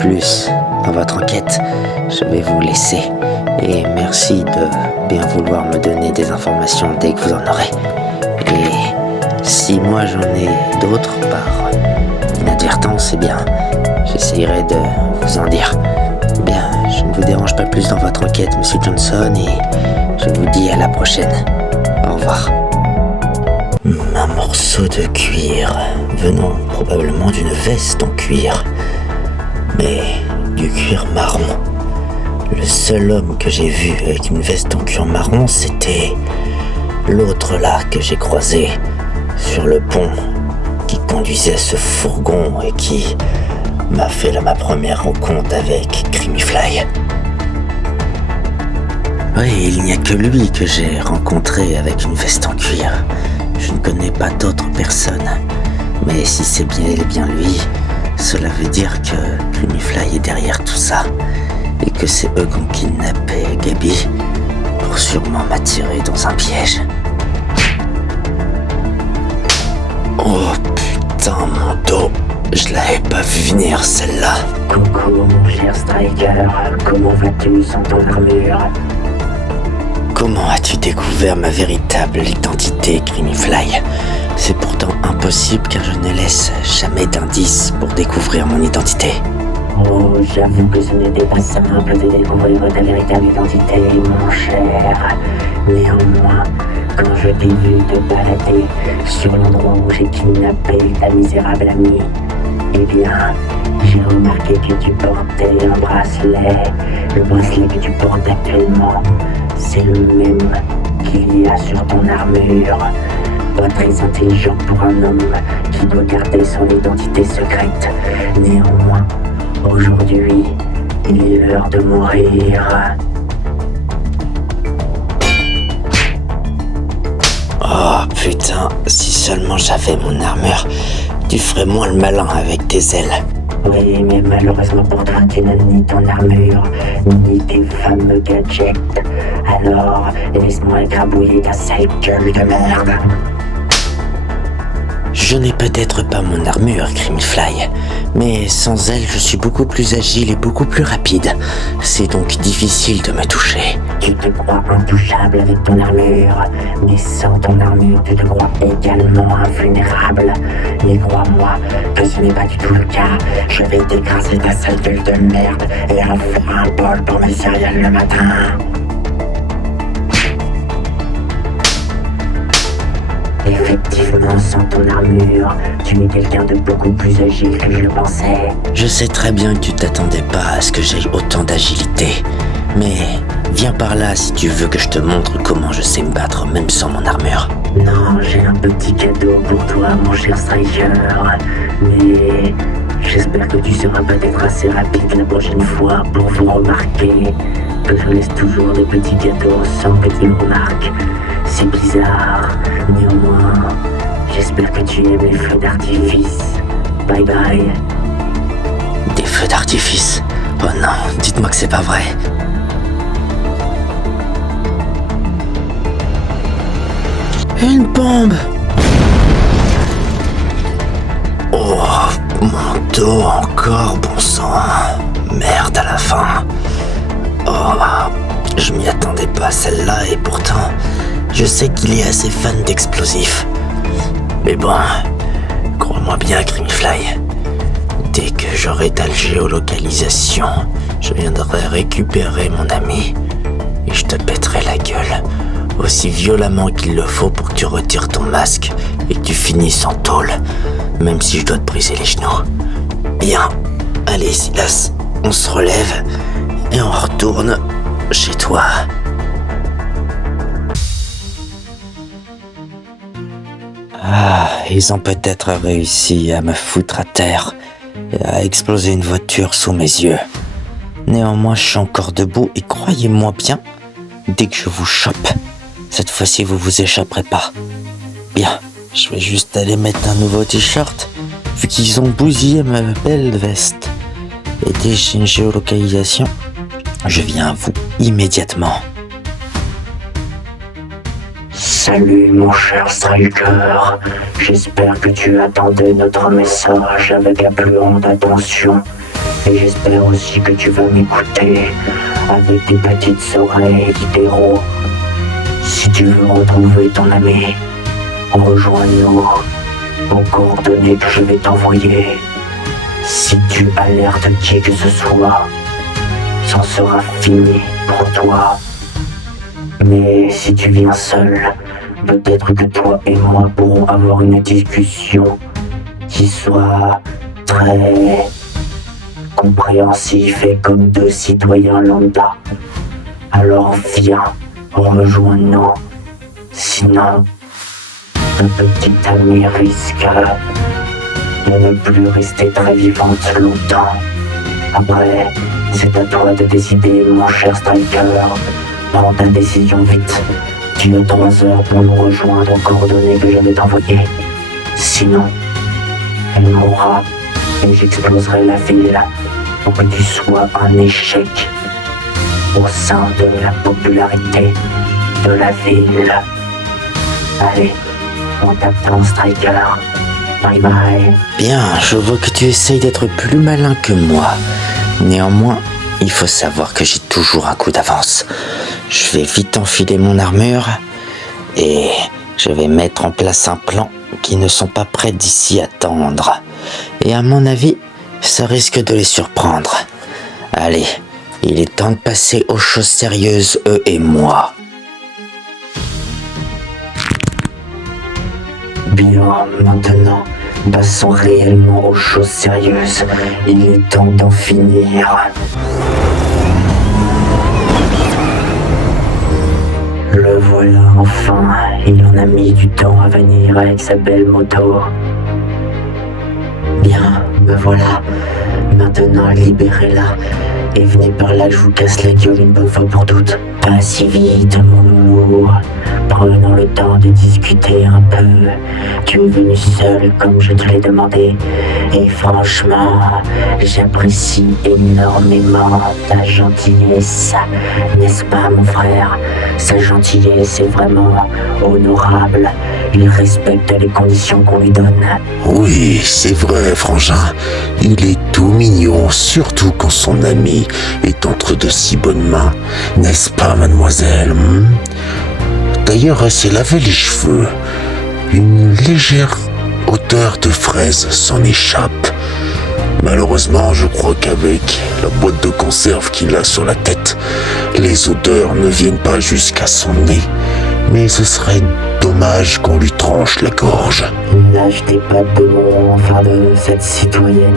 plus dans votre enquête. Je vais vous laisser. Et merci de bien vouloir me donner des informations dès que vous en aurez. Et si moi j'en ai d'autres par inadvertance, eh bien, j'essayerai de vous en dire. Bien, je ne vous dérange pas plus dans votre enquête, Monsieur Johnson, et je vous dis à la prochaine. Au revoir. Un morceau de cuir venant probablement d'une veste en cuir, mais du cuir marron. Le seul homme que j'ai vu avec une veste en cuir marron, c'était l'autre là que j'ai croisé sur le pont qui conduisait ce fourgon et qui m'a fait ma première rencontre avec Crimifly. Oui, il n'y a que lui que j'ai rencontré avec une veste en cuir. Je ne connais pas d'autres personnes. Mais si c'est bien lui, cela veut dire que Crimifly est derrière tout ça. Et que c'est eux qui ont kidnappé Gabi pour sûrement m'attirer dans un piège. Oh putain, mon dos, je l'avais pas vu venir celle-là. Coucou mon cher Striker, comment vas-tu sans ton armure? Comment as-tu découvert ma véritable identité, Crimifly? C'est pourtant impossible car je ne laisse jamais d'indices pour découvrir mon identité. Oh, j'avoue que ce n'était pas simple de découvrir ta véritable identité, mon cher. Néanmoins, quand je t'ai vu te balader sur l'endroit où j'ai kidnappé ta misérable amie, eh bien, j'ai remarqué que tu portais un bracelet. Le bracelet que tu portes actuellement, c'est le même qu'il y a sur ton armure. Pas très intelligent pour un homme qui doit garder son identité secrète. Néanmoins, aujourd'hui, il est l'heure de mourir. Oh putain, si seulement j'avais mon armure, tu ferais moins le malin avec tes ailes. Oui, mais malheureusement pour toi, tu n'as ni ton armure, ni tes fameux gadgets. Alors, laisse-moi écrabouiller ta sale gueule de merde. Je n'ai peut-être pas mon armure, Crimifly, mais sans elle, je suis beaucoup plus agile et beaucoup plus rapide. C'est donc difficile de me toucher. Tu te crois intouchable avec ton armure, mais sans ton armure, tu te crois également invulnérable. Mais crois-moi que ce n'est pas du tout le cas. Je vais t'écraser ta sale gueule de merde et en faire un bol pour mes céréales le matin. Effectivement, sans ton armure, tu es quelqu'un de beaucoup plus agile que je le pensais. Je sais très bien que tu t'attendais pas à ce que j'aie autant d'agilité. Mais viens par là si tu veux que je te montre comment je sais me battre même sans mon armure. Non, j'ai un petit cadeau pour toi, mon cher Striker. Mais j'espère que tu seras peut-être assez rapide la prochaine fois pour vous remarquer que je laisse toujours des petits gâteaux sans que tu le remarques. C'est bizarre. Néanmoins, j'espère que tu aimes les feux d'artifice. Bye bye. Des feux d'artifice? Oh non, dites-moi que c'est pas vrai. Une bombe! Oh, mon dos encore, bon sang. Merde à la fin. Oh, je m'y attendais pas celle-là et pourtant, je sais qu'il est assez fan d'explosifs. Mais bon, crois-moi bien, Crimifly. Dès que j'aurai ta géolocalisation, je viendrai récupérer mon ami et je te pèterai la gueule aussi violemment qu'il le faut pour que tu retires ton masque et que tu finisses en tôle, même si je dois te briser les genoux. Bien, allez Silas, on se relève et on retourne chez toi. Ah, ils ont peut-être réussi à me foutre à terre et à exploser une voiture sous mes yeux. Néanmoins, je suis encore debout et croyez-moi bien, dès que je vous chope, cette fois-ci vous vous échapperez pas. Bien, je vais juste aller mettre un nouveau t-shirt, vu qu'ils ont bousillé ma belle veste. Et dès que j'ai une géolocalisation, je viens à vous immédiatement. Salut mon cher Striker, j'espère que tu attendais notre message avec la plus grande attention. Et j'espère aussi que tu vas m'écouter avec tes petites oreilles d'héros. Si tu veux retrouver ton ami, rejoins-nous aux coordonnées que je vais t'envoyer. Si tu alertes qui que ce soit, c'en sera fini pour toi. Mais si tu viens seul, peut-être que toi et moi pourrons avoir une discussion qui soit très compréhensif et comme deux citoyens lambda. Alors viens, rejoins-nous. Sinon, un petit ami risque de ne plus rester très vivante longtemps. Après, c'est à toi de décider, mon cher Striker. Prends ta décision vite. Tu as 3 heures pour nous rejoindre aux coordonnées que je vais t'envoyer. Sinon, elle mourra et j'exploserai la ville pour que tu sois un échec au sein de la popularité de la ville. Allez, on t'attend, Striker. Bye bye. Bien, je vois que tu essayes d'être plus malin que moi. Néanmoins, il faut savoir que j'ai toujours un coup d'avance. Je vais vite enfiler mon armure et je vais mettre en place un plan qui ne sont pas prêts d'ici à attendre. Et à mon avis, ça risque de les surprendre. Allez, il est temps de passer aux choses sérieuses, eux et moi. Bien, maintenant, passons réellement aux choses sérieuses. Il est temps d'en finir. Le voilà enfin. Il en a mis du temps à venir avec sa belle moto. Bien, me voilà. Maintenant, libérez-la. Et venez par là que je vous casse la gueule une bonne fois pour toutes. Pas si vite, mon loulou. Prenons le temps de discuter un peu. Tu es venu seul comme je te l'ai demandé. Et franchement, j'apprécie énormément ta gentillesse. N'est-ce pas, mon frère? Sa gentillesse est vraiment honorable. Il respecte les conditions qu'on lui donne. Oui, c'est vrai, frangin. Il est tout mignon, surtout quand son ami est entre de si bonnes mains. N'est-ce pas, mademoiselle? D'ailleurs, elle s'est lavé les cheveux. Une légère odeur de fraise s'en échappe. Malheureusement, je crois qu'avec la boîte de conserve qu'il a sur la tête, les odeurs ne viennent pas jusqu'à son nez. Mais ce serait dommage qu'on lui tranche la gorge. N'achetez pas de mots enfin de cette citoyenne.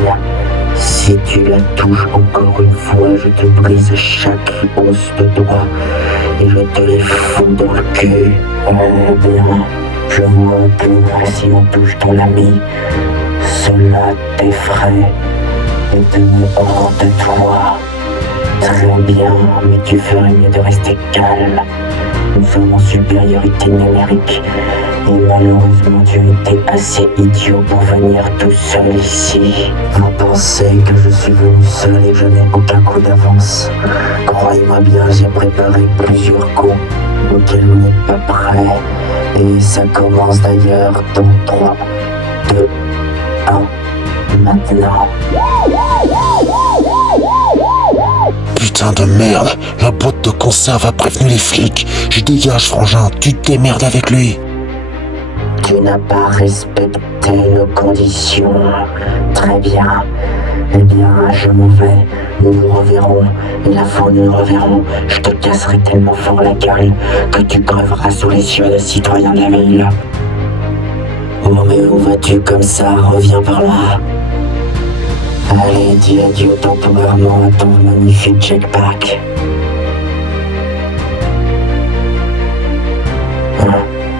Si tu la touches encore une fois, je te brise chaque os de doigt et je te les fous dans le cul. Eh bien, je vois que si on touche ton ami, cela t'effraie et te met hors de toi. Très bien, mais tu ferais mieux de rester calme. Nous sommes en supériorité numérique et malheureusement tu étais assez idiot pour venir tout seul ici. Vous pensez que je suis venu seul et que je n'ai aucun coup d'avance. Croyez-moi bien, j'ai préparé plusieurs coups auxquels vous n'êtes pas prêts. Et ça commence d'ailleurs dans 3, 2, 1, maintenant. Putain de merde, la boîte de conserve a prévenu les flics. Je dégage, frangin, tu te démerdes avec lui. Tu n'as pas respecté nos conditions. Très bien. Eh bien, je m'en vais. Nous nous reverrons. Et la fois où nous nous reverrons, je te casserai tellement fort la gueule que tu creveras sous les yeux des citoyens de la ville. Oh, mais où vas-tu comme ça? Reviens par là. Allez, dis adieu temporairement à ton magnifique jetpack.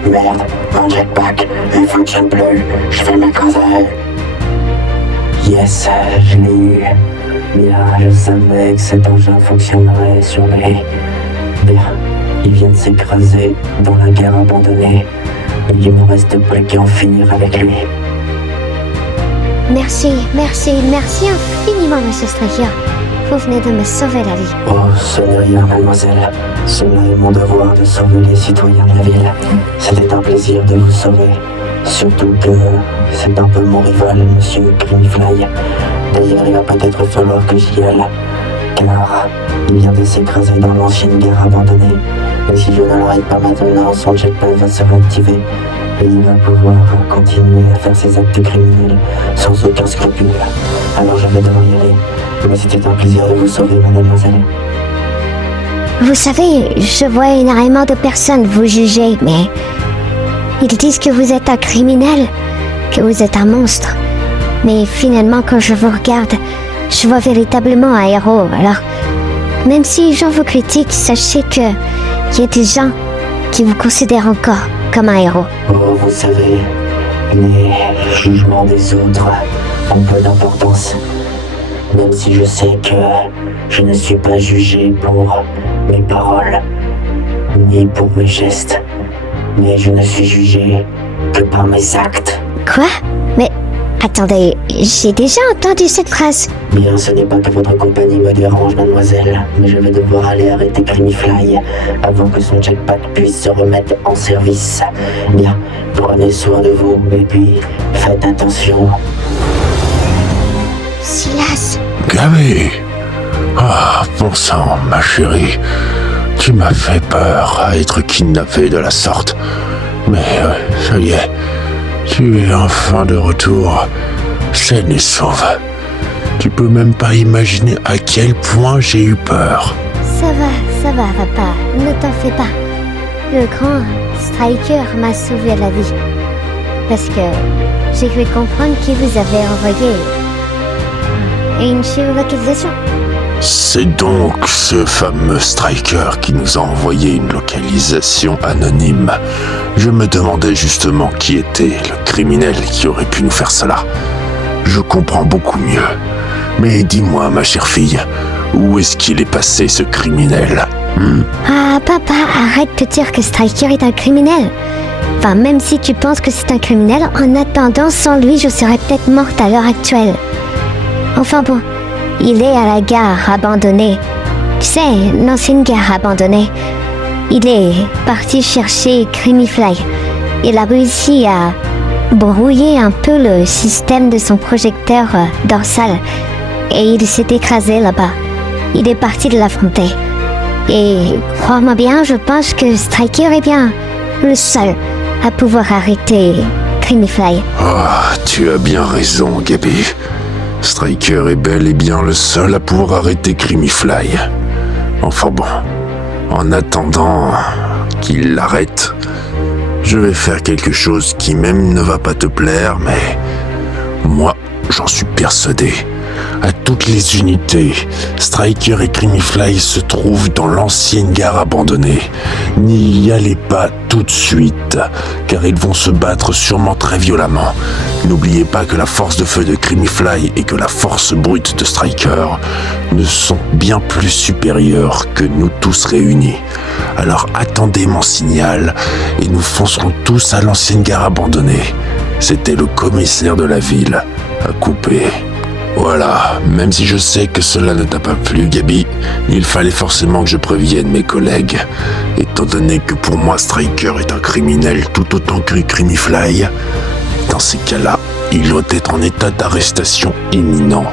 Merde, mon jetpack, il fonctionne plus, je vais m'écraser. Yes, je l'ai eu. Bien, je savais que cet engin fonctionnerait sur les... Bien, il vient de s'écraser dans la gare abandonnée. Il ne me reste plus qu'à en finir avec lui. Merci infiniment, Monsieur Striker. Vous venez de me sauver la vie. Oh, ce n'est rien, mademoiselle. Cela est mon devoir de sauver les citoyens de la ville. C'était un plaisir de vous sauver. Surtout que c'est un peu mon rival, Monsieur Grimifly. D'ailleurs, il va peut-être falloir que j'y aille, car il vient de s'écraser dans l'ancienne gare abandonnée. Et si je ne l'arrête pas maintenant, son jetpack va se réactiver. Et il va pouvoir continuer à faire ses actes criminels sans aucun scrupule. Alors je vais devoir y aller. Mais c'était un plaisir de vous sauver, mademoiselle. Vous savez, je vois énormément de personnes vous juger, mais... Ils disent que vous êtes un criminel, que vous êtes un monstre. Mais finalement, quand je vous regarde, je vois véritablement un héros. Alors, même si les gens vous critiquent, sachez que il y a des gens qui vous considèrent encore comme un héros. Oh, vous savez, les jugements des autres ont peu d'importance. Même si je sais que je ne suis pas jugé pour mes paroles, ni pour mes gestes. Mais je ne suis jugé que par mes actes. Quoi? Mais attendez, j'ai déjà entendu cette phrase. Bien, ce n'est pas que votre compagnie me dérange, mademoiselle, mais je vais devoir aller arrêter Grimifly avant que son jetpack puisse se remettre en service. Bien, prenez soin de vous et puis faites attention. Silas. Gabi! Ah, bon sang, ma chérie. Tu m'as fait peur à être kidnappé de la sorte. Mais ça y est, tu es enfin de retour, saine et sauve. Tu peux même pas imaginer à quel point j'ai eu peur. Ça va, papa. Ne t'en fais pas. Le grand Striker m'a sauvé la vie. Parce que j'ai cru comprendre qu'il vous avait envoyé une géolocalisation. C'est donc ce fameux Striker qui nous a envoyé une localisation anonyme. Je me demandais justement qui était le criminel qui aurait pu nous faire cela. Je comprends beaucoup mieux. Mais dis-moi, ma chère fille, où est-ce qu'il est passé ce criminel? Ah, papa, arrête de dire que Striker est un criminel. Enfin, même si tu penses que c'est un criminel, en attendant, sans lui, je serais peut-être morte à l'heure actuelle. Enfin bon, il est à la gare abandonnée. Tu sais, l'ancienne gare abandonnée. Il est parti chercher Grimifly. Il a réussi à brouiller un peu le système de son projecteur dorsal. Et il s'est écrasé là-bas. Il est parti de l'affronter. Et crois-moi bien, je pense que Striker est bien le seul à pouvoir arrêter Grimifly. Oh, tu as bien raison, Gabi. Striker est bel et bien le seul à pouvoir arrêter Grimifly. Enfin bon, en attendant qu'il l'arrête, je vais faire quelque chose qui même ne va pas te plaire, mais moi, j'en suis persuadé. À toutes les unités, Striker et Grimifly se trouvent dans l'ancienne gare abandonnée. N'y allez pas tout de suite, car ils vont se battre sûrement très violemment. N'oubliez pas que la force de feu de Grimifly et que la force brute de Striker ne sont bien plus supérieures que nous tous réunis. Alors attendez mon signal et nous foncerons tous à l'ancienne gare abandonnée. C'était le commissaire de la ville à couper. Voilà, même si je sais que cela ne t'a pas plu, Gabi, il fallait forcément que je prévienne mes collègues. Étant donné que pour moi, Striker est un criminel tout autant que Grimifly, dans ces cas-là, il doit être en état d'arrestation imminent,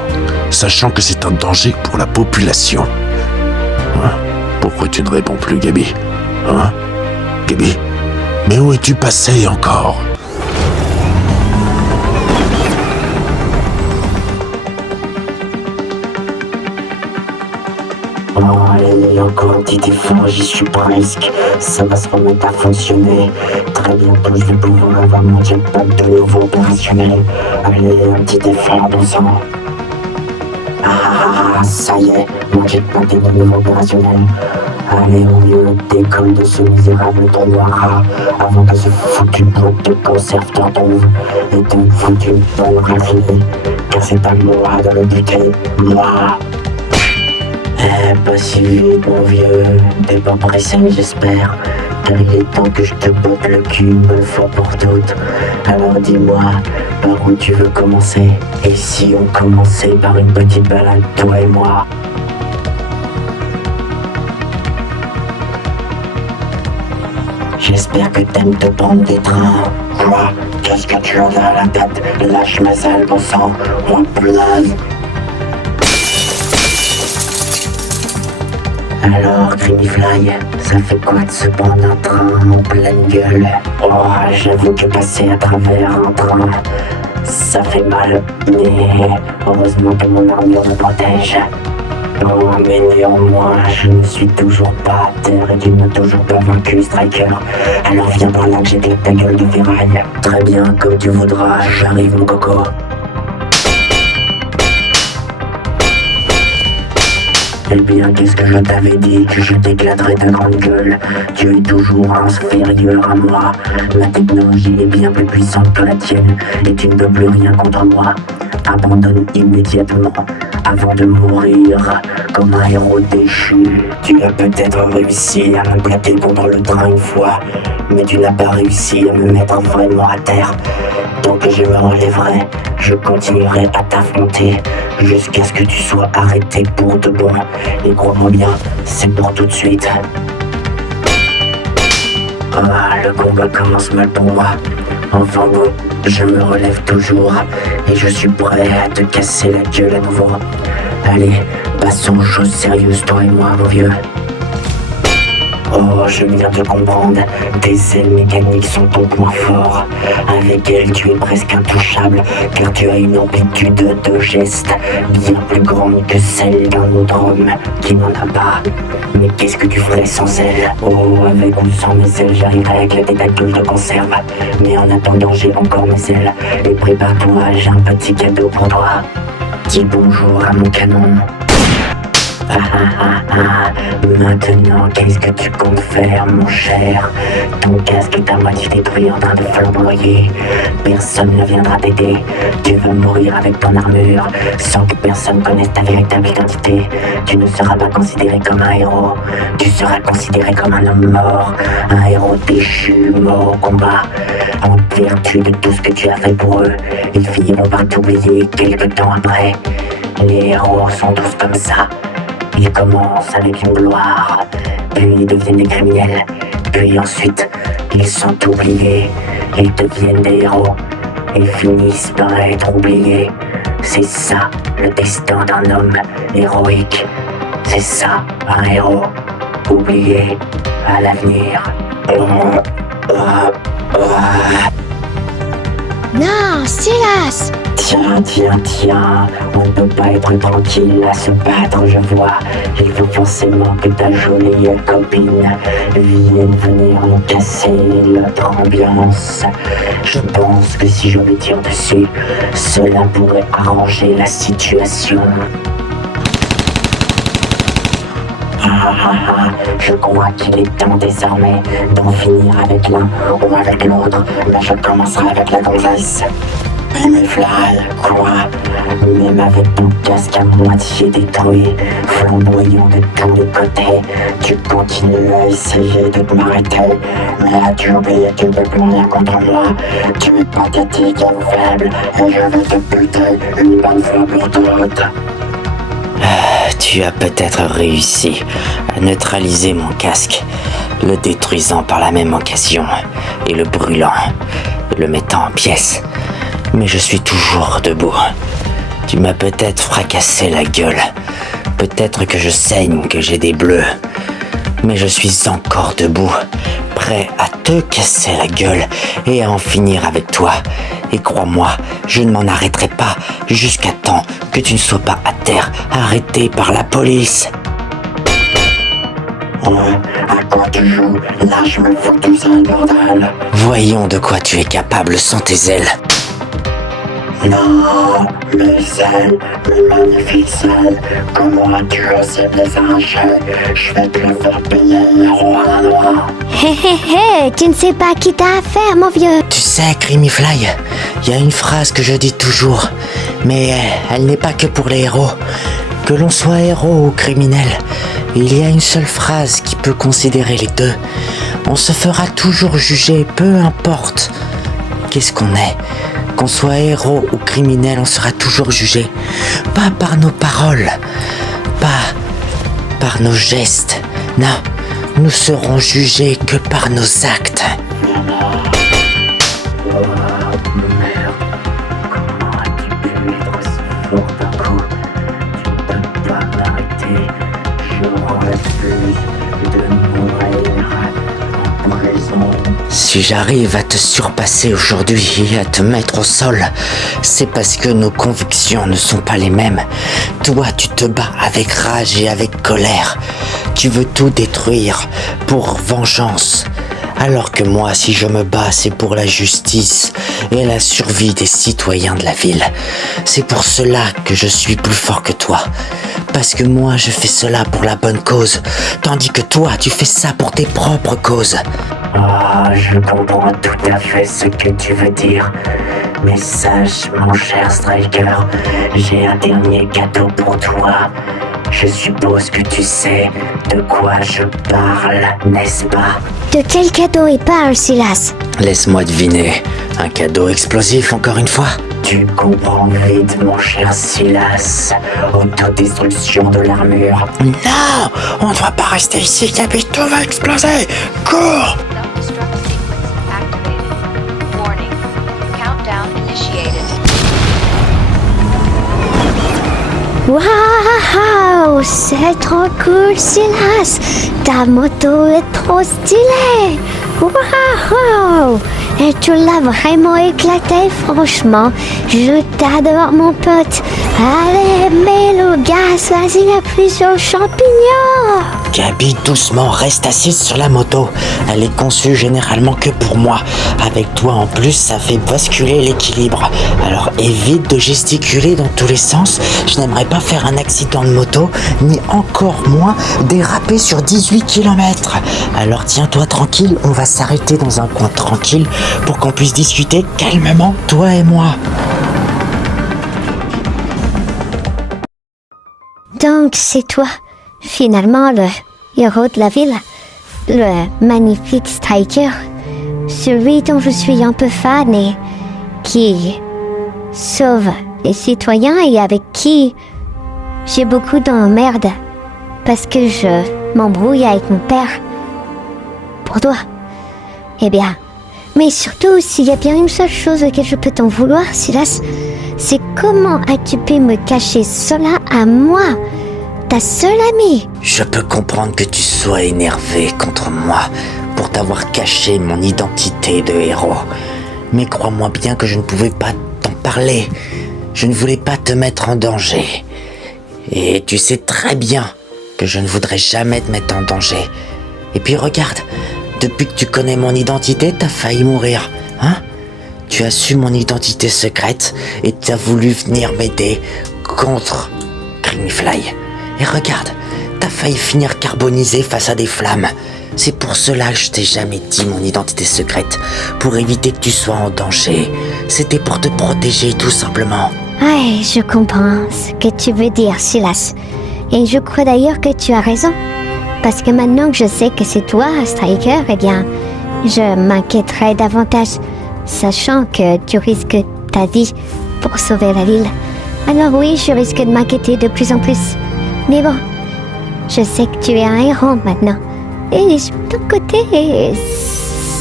sachant que c'est un danger pour la population. Hein? Pourquoi tu ne réponds plus, Gabi? Hein? Gabi? Mais où es-tu passé encore? Oh, allez, encore un petit effort, j'y suis presque. Ça va se remettre à fonctionner. Très bientôt, je vais pouvoir avoir mon jetpack de nouveau opérationnel. Allez, un petit effort, bon sang. Ah, ça y est, mon jetpack est de nouveau opérationnel. Allez, mon vieux, décolle de ce misérable tournoi avant que ce foutu bloc de conserve te retrouve et te foute une bonne raffinée. Car c'est à moi de le buter, moi. Pas si vite, mon vieux. T'es pas pressé, j'espère. Car il est temps que je te botte le cul une bonne fois pour toutes. Alors dis-moi, par où tu veux commencer? Et si on commençait par une petite balade, toi et moi? J'espère que t'aimes te prendre des trains. Quoi? Qu'est-ce que tu as à la tête? Lâche ma sale, bon sang. Oh, punaise. Alors, Creamyfly, ça fait quoi de se prendre un train en pleine gueule? Oh, j'avoue que passer à travers un train, ça fait mal, mais heureusement que mon armure me protège. Oh, mais néanmoins, je ne suis toujours pas à terre et tu ne m'as toujours pas vaincu, Striker. Alors viens par là que j'éclate ta gueule de ferraille. Très bien, comme tu voudras, j'arrive mon coco. Eh bien, qu'est-ce que je t'avais dit? Que je t'éclaterais ta grande gueule. Tu es toujours inférieur à moi. Ma technologie est bien plus puissante que la tienne et tu ne peux plus rien contre moi. Abandonne immédiatement avant de mourir comme un héros déchu. Tu as peut-être réussi à me plaquer contre le train une fois, mais tu n'as pas réussi à me mettre vraiment à terre. Tant que je me relèverai, je continuerai à t'affronter jusqu'à ce que tu sois arrêté pour de bon. Et crois-moi bien, c'est pour tout de suite. Ah, le combat commence mal pour moi. Enfin bon, je me relève toujours et je suis prêt à te casser la gueule à nouveau. Allez, passons aux choses sérieuses, toi et moi, mon vieux. Oh, je viens de comprendre, tes ailes mécaniques sont ton point fort. Avec elles, tu es presque intouchable, car tu as une amplitude de geste bien plus grande que celle d'un autre homme qui n'en a pas. Mais qu'est-ce que tu ferais sans elles? Oh, avec ou sans mes ailes, j'arriverai à éclater ta gueule de conserve. Mais en attendant, j'ai encore mes ailes. Et prépare-toi, j'ai un petit cadeau pour toi. Dis bonjour à mon canon. Maintenant, qu'est-ce que tu comptes faire, mon cher? Ton casque est à moitié détruit en train de flamboyer. Personne ne viendra t'aider. Tu vas mourir avec ton armure sans que personne connaisse ta véritable identité. Tu ne seras pas considéré comme un héros. Tu seras considéré comme un homme mort. Un héros déchu, mort au combat. En vertu de tout ce que tu as fait pour eux, ils finiront par t'oublier quelque temps après. Les héros sont tous comme ça. Ils commencent avec une gloire, puis ils deviennent des criminels, puis ensuite ils sont oubliés, ils deviennent des héros, et finissent par être oubliés. C'est ça le destin d'un homme héroïque. C'est ça un héros oublié à l'avenir. Non, Silas! Tiens, on ne peut pas être tranquille à se battre, je vois. Il faut forcément que ta jolie copine vienne venir nous casser notre ambiance. Je pense que si je lui tire dessus, cela pourrait arranger la situation. Je crois qu'il est temps désormais d'en finir avec l'un ou avec l'autre, mais je commencerai avec la gonzesse. Creamyfly, quoi? Même avec ton casque à moitié détruit, flamboyant de tous les côtés, tu continues à essayer de m'arrêter. Mais as-tu oublié que tu ne peux plus rien contre moi? Tu es pathétique et faible, et je vais te buter une bonne fois pour toutes. Tu as peut-être réussi à neutraliser mon casque, le détruisant par la même occasion et le brûlant, le mettant en pièces. Mais je suis toujours debout. Tu m'as peut-être fracassé la gueule. Peut-être que je saigne, que j'ai des bleus. Mais je suis encore debout, prêt à te casser la gueule et à en finir avec toi. Et crois-moi, je ne m'en arrêterai pas jusqu'à temps que tu ne sois pas à terre, arrêté par la police. À quoi tu joues? Là, je me fous tout seul, bordel. Voyons de quoi tu es capable sans tes ailes. Non, mes ailes, mes magnifiques ailes, comment as-tu osé me les arracher? Je vais te le faire payer, héros à la noix. Hé hé hé, tu ne sais pas qui t'as affaire, mon vieux. Tu sais, Crimifly, il y a une phrase que je dis toujours, mais elle n'est pas que pour les héros. Que l'on soit héros ou criminel, il y a une seule phrase qui peut considérer les deux. On se fera toujours juger, peu importe qu'est-ce qu'on est. Qu'on soit héros ou criminel, on sera toujours jugé. Pas par nos paroles, pas par nos gestes. Non, nous serons jugés que par nos actes. Merde, comment as-tu pu être si fort d'un coup? Tu ne peux pas m'arrêter, je refuse de mourir en prison. Si j'arrive à te surpasser aujourd'hui et à te mettre au sol, c'est parce que nos convictions ne sont pas les mêmes. Toi, tu te bats avec rage et avec colère. Tu veux tout détruire pour vengeance. Alors que moi, si je me bats, c'est pour la justice et la survie des citoyens de la ville. C'est pour cela que je suis plus fort que toi. Parce que moi, je fais cela pour la bonne cause, tandis que toi, tu fais ça pour tes propres causes. Ah, je comprends tout à fait ce que tu veux dire. Mais sache, mon cher Striker, j'ai un dernier cadeau pour toi. Je suppose que tu sais de quoi je parle, n'est-ce pas? De quel cadeau il parle, Silas? Laisse-moi deviner. Un cadeau explosif encore une fois? Tu comprends vite, mon cher Silas. Autodestruction de l'armure. Non! On ne doit pas rester ici, Gabi, tout va exploser! Cours! Self-destruct sequence activated. Warning. Countdown initiated. Waouh, c'est trop cool, Silas. Ta moto est trop stylée. Waouh, et tu l'as vraiment éclaté, franchement. Je t'adore, mon pote. Allez, mets le gaz, vas-y, appuie sur le champignon. Gabi, doucement, reste assise sur la moto. Elle est conçue généralement que pour moi. Avec toi en plus, ça fait basculer l'équilibre. Alors évite de gesticuler dans tous les sens. Je n'aimerais pas faire un accident de moto, ni encore moins déraper sur 18 km. Alors tiens-toi tranquille, on va s'arrêter dans un coin tranquille pour qu'on puisse discuter calmement, toi et moi. Donc, c'est toi, finalement, le héros de la ville, le magnifique Striker, celui dont je suis un peu fan et qui sauve les citoyens et avec qui j'ai beaucoup d'emmerdes parce que je m'embrouille avec mon père. Pour toi. Eh bien, mais surtout, s'il y a bien une seule chose auquel je peux t'en vouloir, Silas, c'est comment as-tu pu me cacher cela à moi, ta seule amie? Je peux comprendre que tu sois énervé contre moi pour t'avoir caché mon identité de héros. Mais crois-moi bien que je ne pouvais pas t'en parler. Je ne voulais pas te mettre en danger. Et tu sais très bien que je ne voudrais jamais te mettre en danger. Et puis regarde, depuis que tu connais mon identité, t'as failli mourir, hein? Tu as su mon identité secrète et tu as voulu venir m'aider contre Crimifly. Et regarde, t'as failli finir carbonisé face à des flammes. C'est pour cela que je t'ai jamais dit mon identité secrète, pour éviter que tu sois en danger. C'était pour te protéger tout simplement. Ouais, je comprends ce que tu veux dire, Silas. Et je crois d'ailleurs que tu as raison. Parce que maintenant que je sais que c'est toi, Striker, eh bien, je m'inquiéterai davantage, sachant que tu risques ta vie pour sauver la ville. Alors oui, je risque de m'inquiéter de plus en plus. Mais bon, je sais que tu es un héros maintenant. Et d'un côté,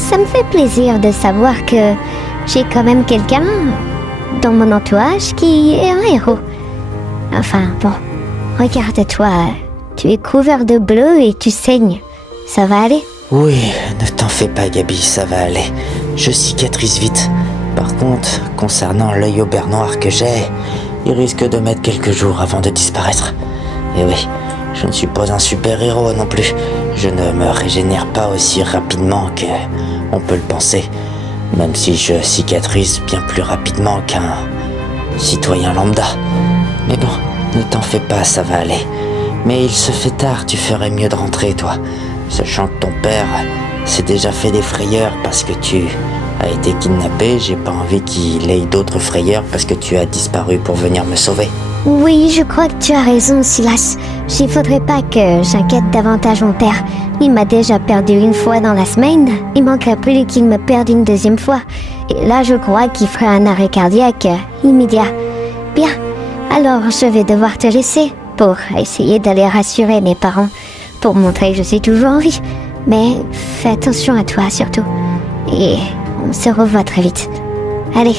ça me fait plaisir de savoir que j'ai quand même quelqu'un dans mon entourage qui est un héros. Enfin, bon, regarde-toi, tu es couvert de bleu et tu saignes. Ça va aller? Oui, ne t'en fais pas Gabi, ça va aller. Je cicatrise vite. Par contre, concernant l'œil au beurre noir que j'ai, il risque de mettre quelques jours avant de disparaître. Et oui, je ne suis pas un super-héros non plus. Je ne me régénère pas aussi rapidement qu'on peut le penser. Même si je cicatrise bien plus rapidement qu'un citoyen lambda. Mais bon, ne t'en fais pas, ça va aller. Mais il se fait tard, tu ferais mieux de rentrer, toi. Sachant que ton père s'est déjà fait des frayeurs parce que tu as été kidnappé, j'ai pas envie qu'il ait d'autres frayeurs parce que tu as disparu pour venir me sauver. Oui, je crois que tu as raison, Silas. Il faudrait pas que j'inquiète davantage mon père. Il m'a déjà perdu une fois dans la semaine. Il manquerait plus qu'il me perde une deuxième fois. Et là, je crois qu'il ferait un arrêt cardiaque immédiat. Bien, alors je vais devoir te laisser pour essayer d'aller rassurer mes parents, pour montrer que je suis toujours en vie. Mais fais attention à toi surtout. Et on se revoit très vite. Allez,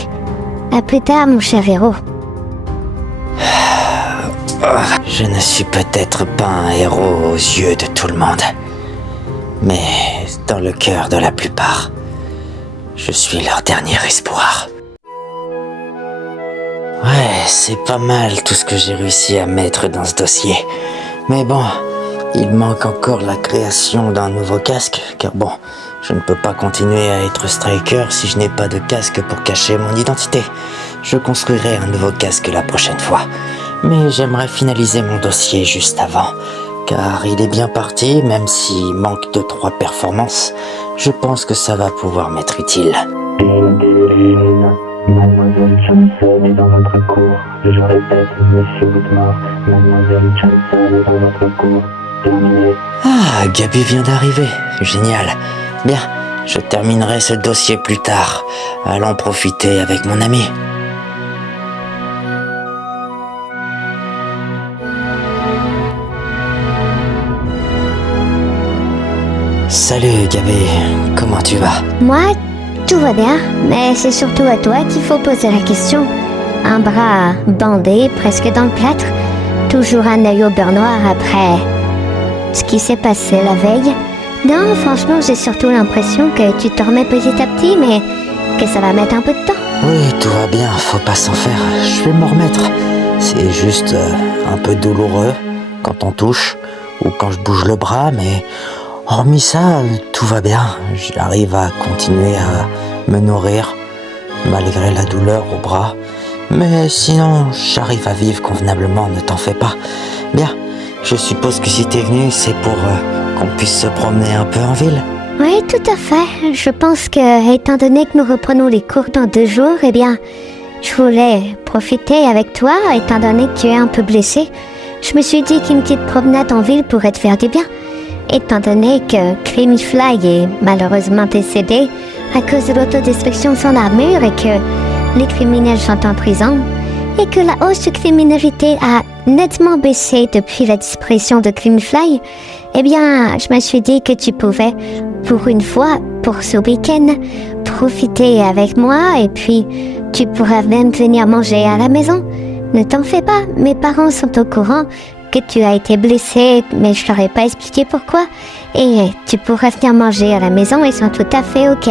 à plus tard, mon cher héros. Je ne suis peut-être pas un héros aux yeux de tout le monde, mais dans le cœur de la plupart, je suis leur dernier espoir. Ouais, c'est pas mal tout ce que j'ai réussi à mettre dans ce dossier. Mais bon, il manque encore la création d'un nouveau casque, car bon, je ne peux pas continuer à être striker si je n'ai pas de casque pour cacher mon identité. Je construirai un nouveau casque la prochaine fois. Mais j'aimerais finaliser mon dossier juste avant, car il est bien parti, même s'il manque 2-3 performances. Je pense que ça va pouvoir m'être utile. Mademoiselle Johnson est dans votre cour. Je répète, Monsieur Woodmore, Mademoiselle Johnson est dans votre cour. Terminé. Ah, Gabi vient d'arriver. Génial. Bien, je terminerai ce dossier plus tard. Allons profiter avec mon ami. Salut Gabi, comment tu vas? Moi, tout va bien, mais c'est surtout à toi qu'il faut poser la question. Un bras bandé, presque dans le plâtre, toujours un œil au beurre noir après ce qui s'est passé la veille. Non, franchement, j'ai surtout l'impression que tu te remets petit à petit, mais que ça va mettre un peu de temps. Oui, tout va bien, faut pas s'en faire. Je vais me remettre. C'est juste un peu douloureux quand on touche ou quand je bouge le bras, mais hormis ça, tout va bien. J'arrive à continuer à me nourrir malgré la douleur au bras. Mais sinon, j'arrive à vivre convenablement, ne t'en fais pas. Bien, je suppose que si t'es venu, c'est pour qu'on puisse se promener un peu en ville. Oui, tout à fait. Je pense que, étant donné que nous reprenons les cours dans 2 jours, eh bien, je voulais profiter avec toi, étant donné que tu es un peu blessé. Je me suis dit qu'une petite promenade en ville pourrait te faire du bien. Étant donné que Creamy Fly est malheureusement décédé à cause de l'autodestruction de son armure et que les criminels sont en prison, et que la hausse de criminalité a nettement baissé depuis la disparition de Creamy Fly, eh bien, je me suis dit que tu pouvais, pour une fois, pour ce week-end, profiter avec moi et puis tu pourrais même venir manger à la maison. Ne t'en fais pas, mes parents sont au courant que tu as été blessé, mais je leur ai pas expliqué pourquoi. Et tu pourrais venir manger à la maison, ils sont tout à fait ok.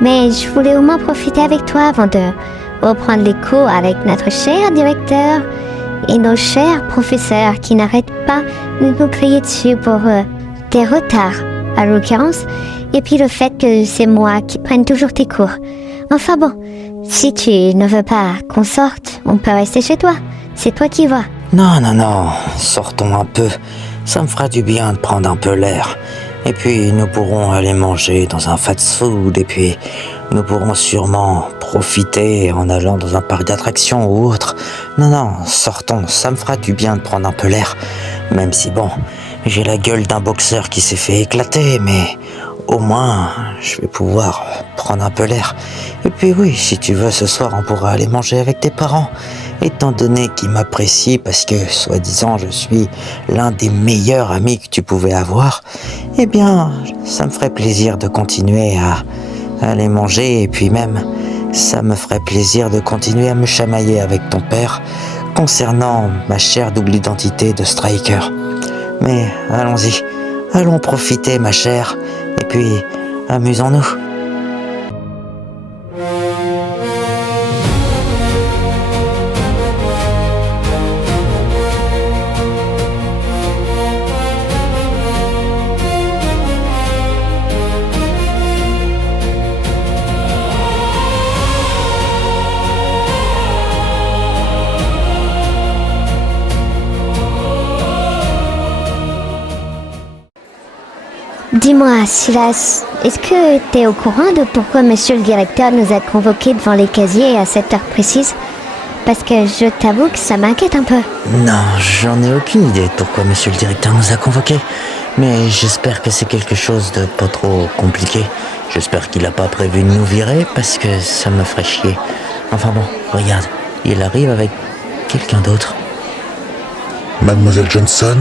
Mais je voulais au moins profiter avec toi avant de reprendre les cours avec notre cher directeur et nos chers professeurs qui n'arrêtent pas de nous crier dessus pour des retards, à l'occurrence, et puis le fait que c'est moi qui prenne toujours tes cours. Enfin bon, si tu ne veux pas qu'on sorte, on peut rester chez toi. C'est toi qui vois. Non, sortons un peu. Ça me fera du bien de prendre un peu l'air. Et puis nous pourrons aller manger dans un fast-food et puis nous pourrons sûrement profiter en allant dans un parc d'attractions ou autre. Non, sortons, ça me fera du bien de prendre un peu l'air. Même si bon, j'ai la gueule d'un boxeur qui s'est fait éclater, mais au moins je vais pouvoir prendre un peu l'air. Et puis oui, si tu veux, ce soir on pourra aller manger avec tes parents. Étant donné qu'ils m'apprécient parce que, soi-disant, je suis l'un des meilleurs amis que tu pouvais avoir, eh bien, ça me ferait plaisir de continuer à aller manger et puis même, ça me ferait plaisir de continuer à me chamailler avec ton père concernant ma chère double identité de Striker. Mais allons-y, allons profiter ma chère et puis amusons-nous. Dis-moi, Silas, est-ce que t'es au courant de pourquoi monsieur le directeur nous a convoqués devant les casiers à cette heure précise? Parce que je t'avoue que ça m'inquiète un peu. Non, j'en ai aucune idée de pourquoi monsieur le directeur nous a convoqués. Mais j'espère que c'est quelque chose de pas trop compliqué. J'espère qu'il a pas prévu de nous virer parce que ça me ferait chier. Enfin bon, regarde, il arrive avec quelqu'un d'autre. Mademoiselle Johnson,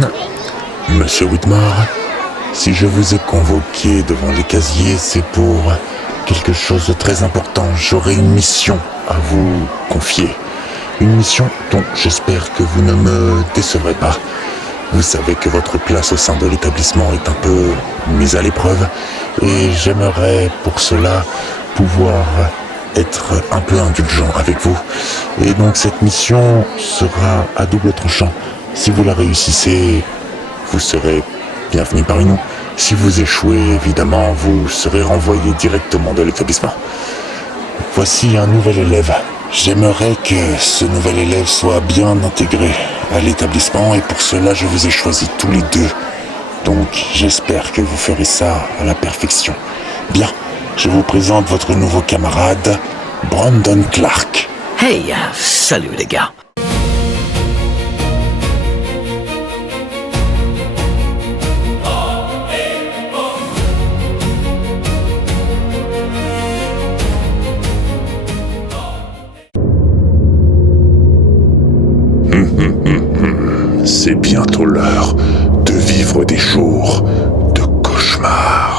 Monsieur Whitmore, si je vous ai convoqué devant les casiers, c'est pour quelque chose de très important. J'aurai une mission à vous confier. Une mission dont j'espère que vous ne me décevrez pas. Vous savez que votre place au sein de l'établissement est un peu mise à l'épreuve et j'aimerais pour cela pouvoir être un peu indulgent avec vous. Et donc cette mission sera à double tranchant. Si vous la réussissez, vous serez bienvenu parmi nous. Si vous échouez, évidemment, vous serez renvoyé directement de l'établissement. Voici un nouvel élève. J'aimerais que ce nouvel élève soit bien intégré à l'établissement et pour cela je vous ai choisis tous les deux. Donc j'espère que vous ferez ça à la perfection. Bien, je vous présente votre nouveau camarade, Brandon Clark. Hey, salut les gars. C'est bientôt l'heure de vivre des jours de cauchemar.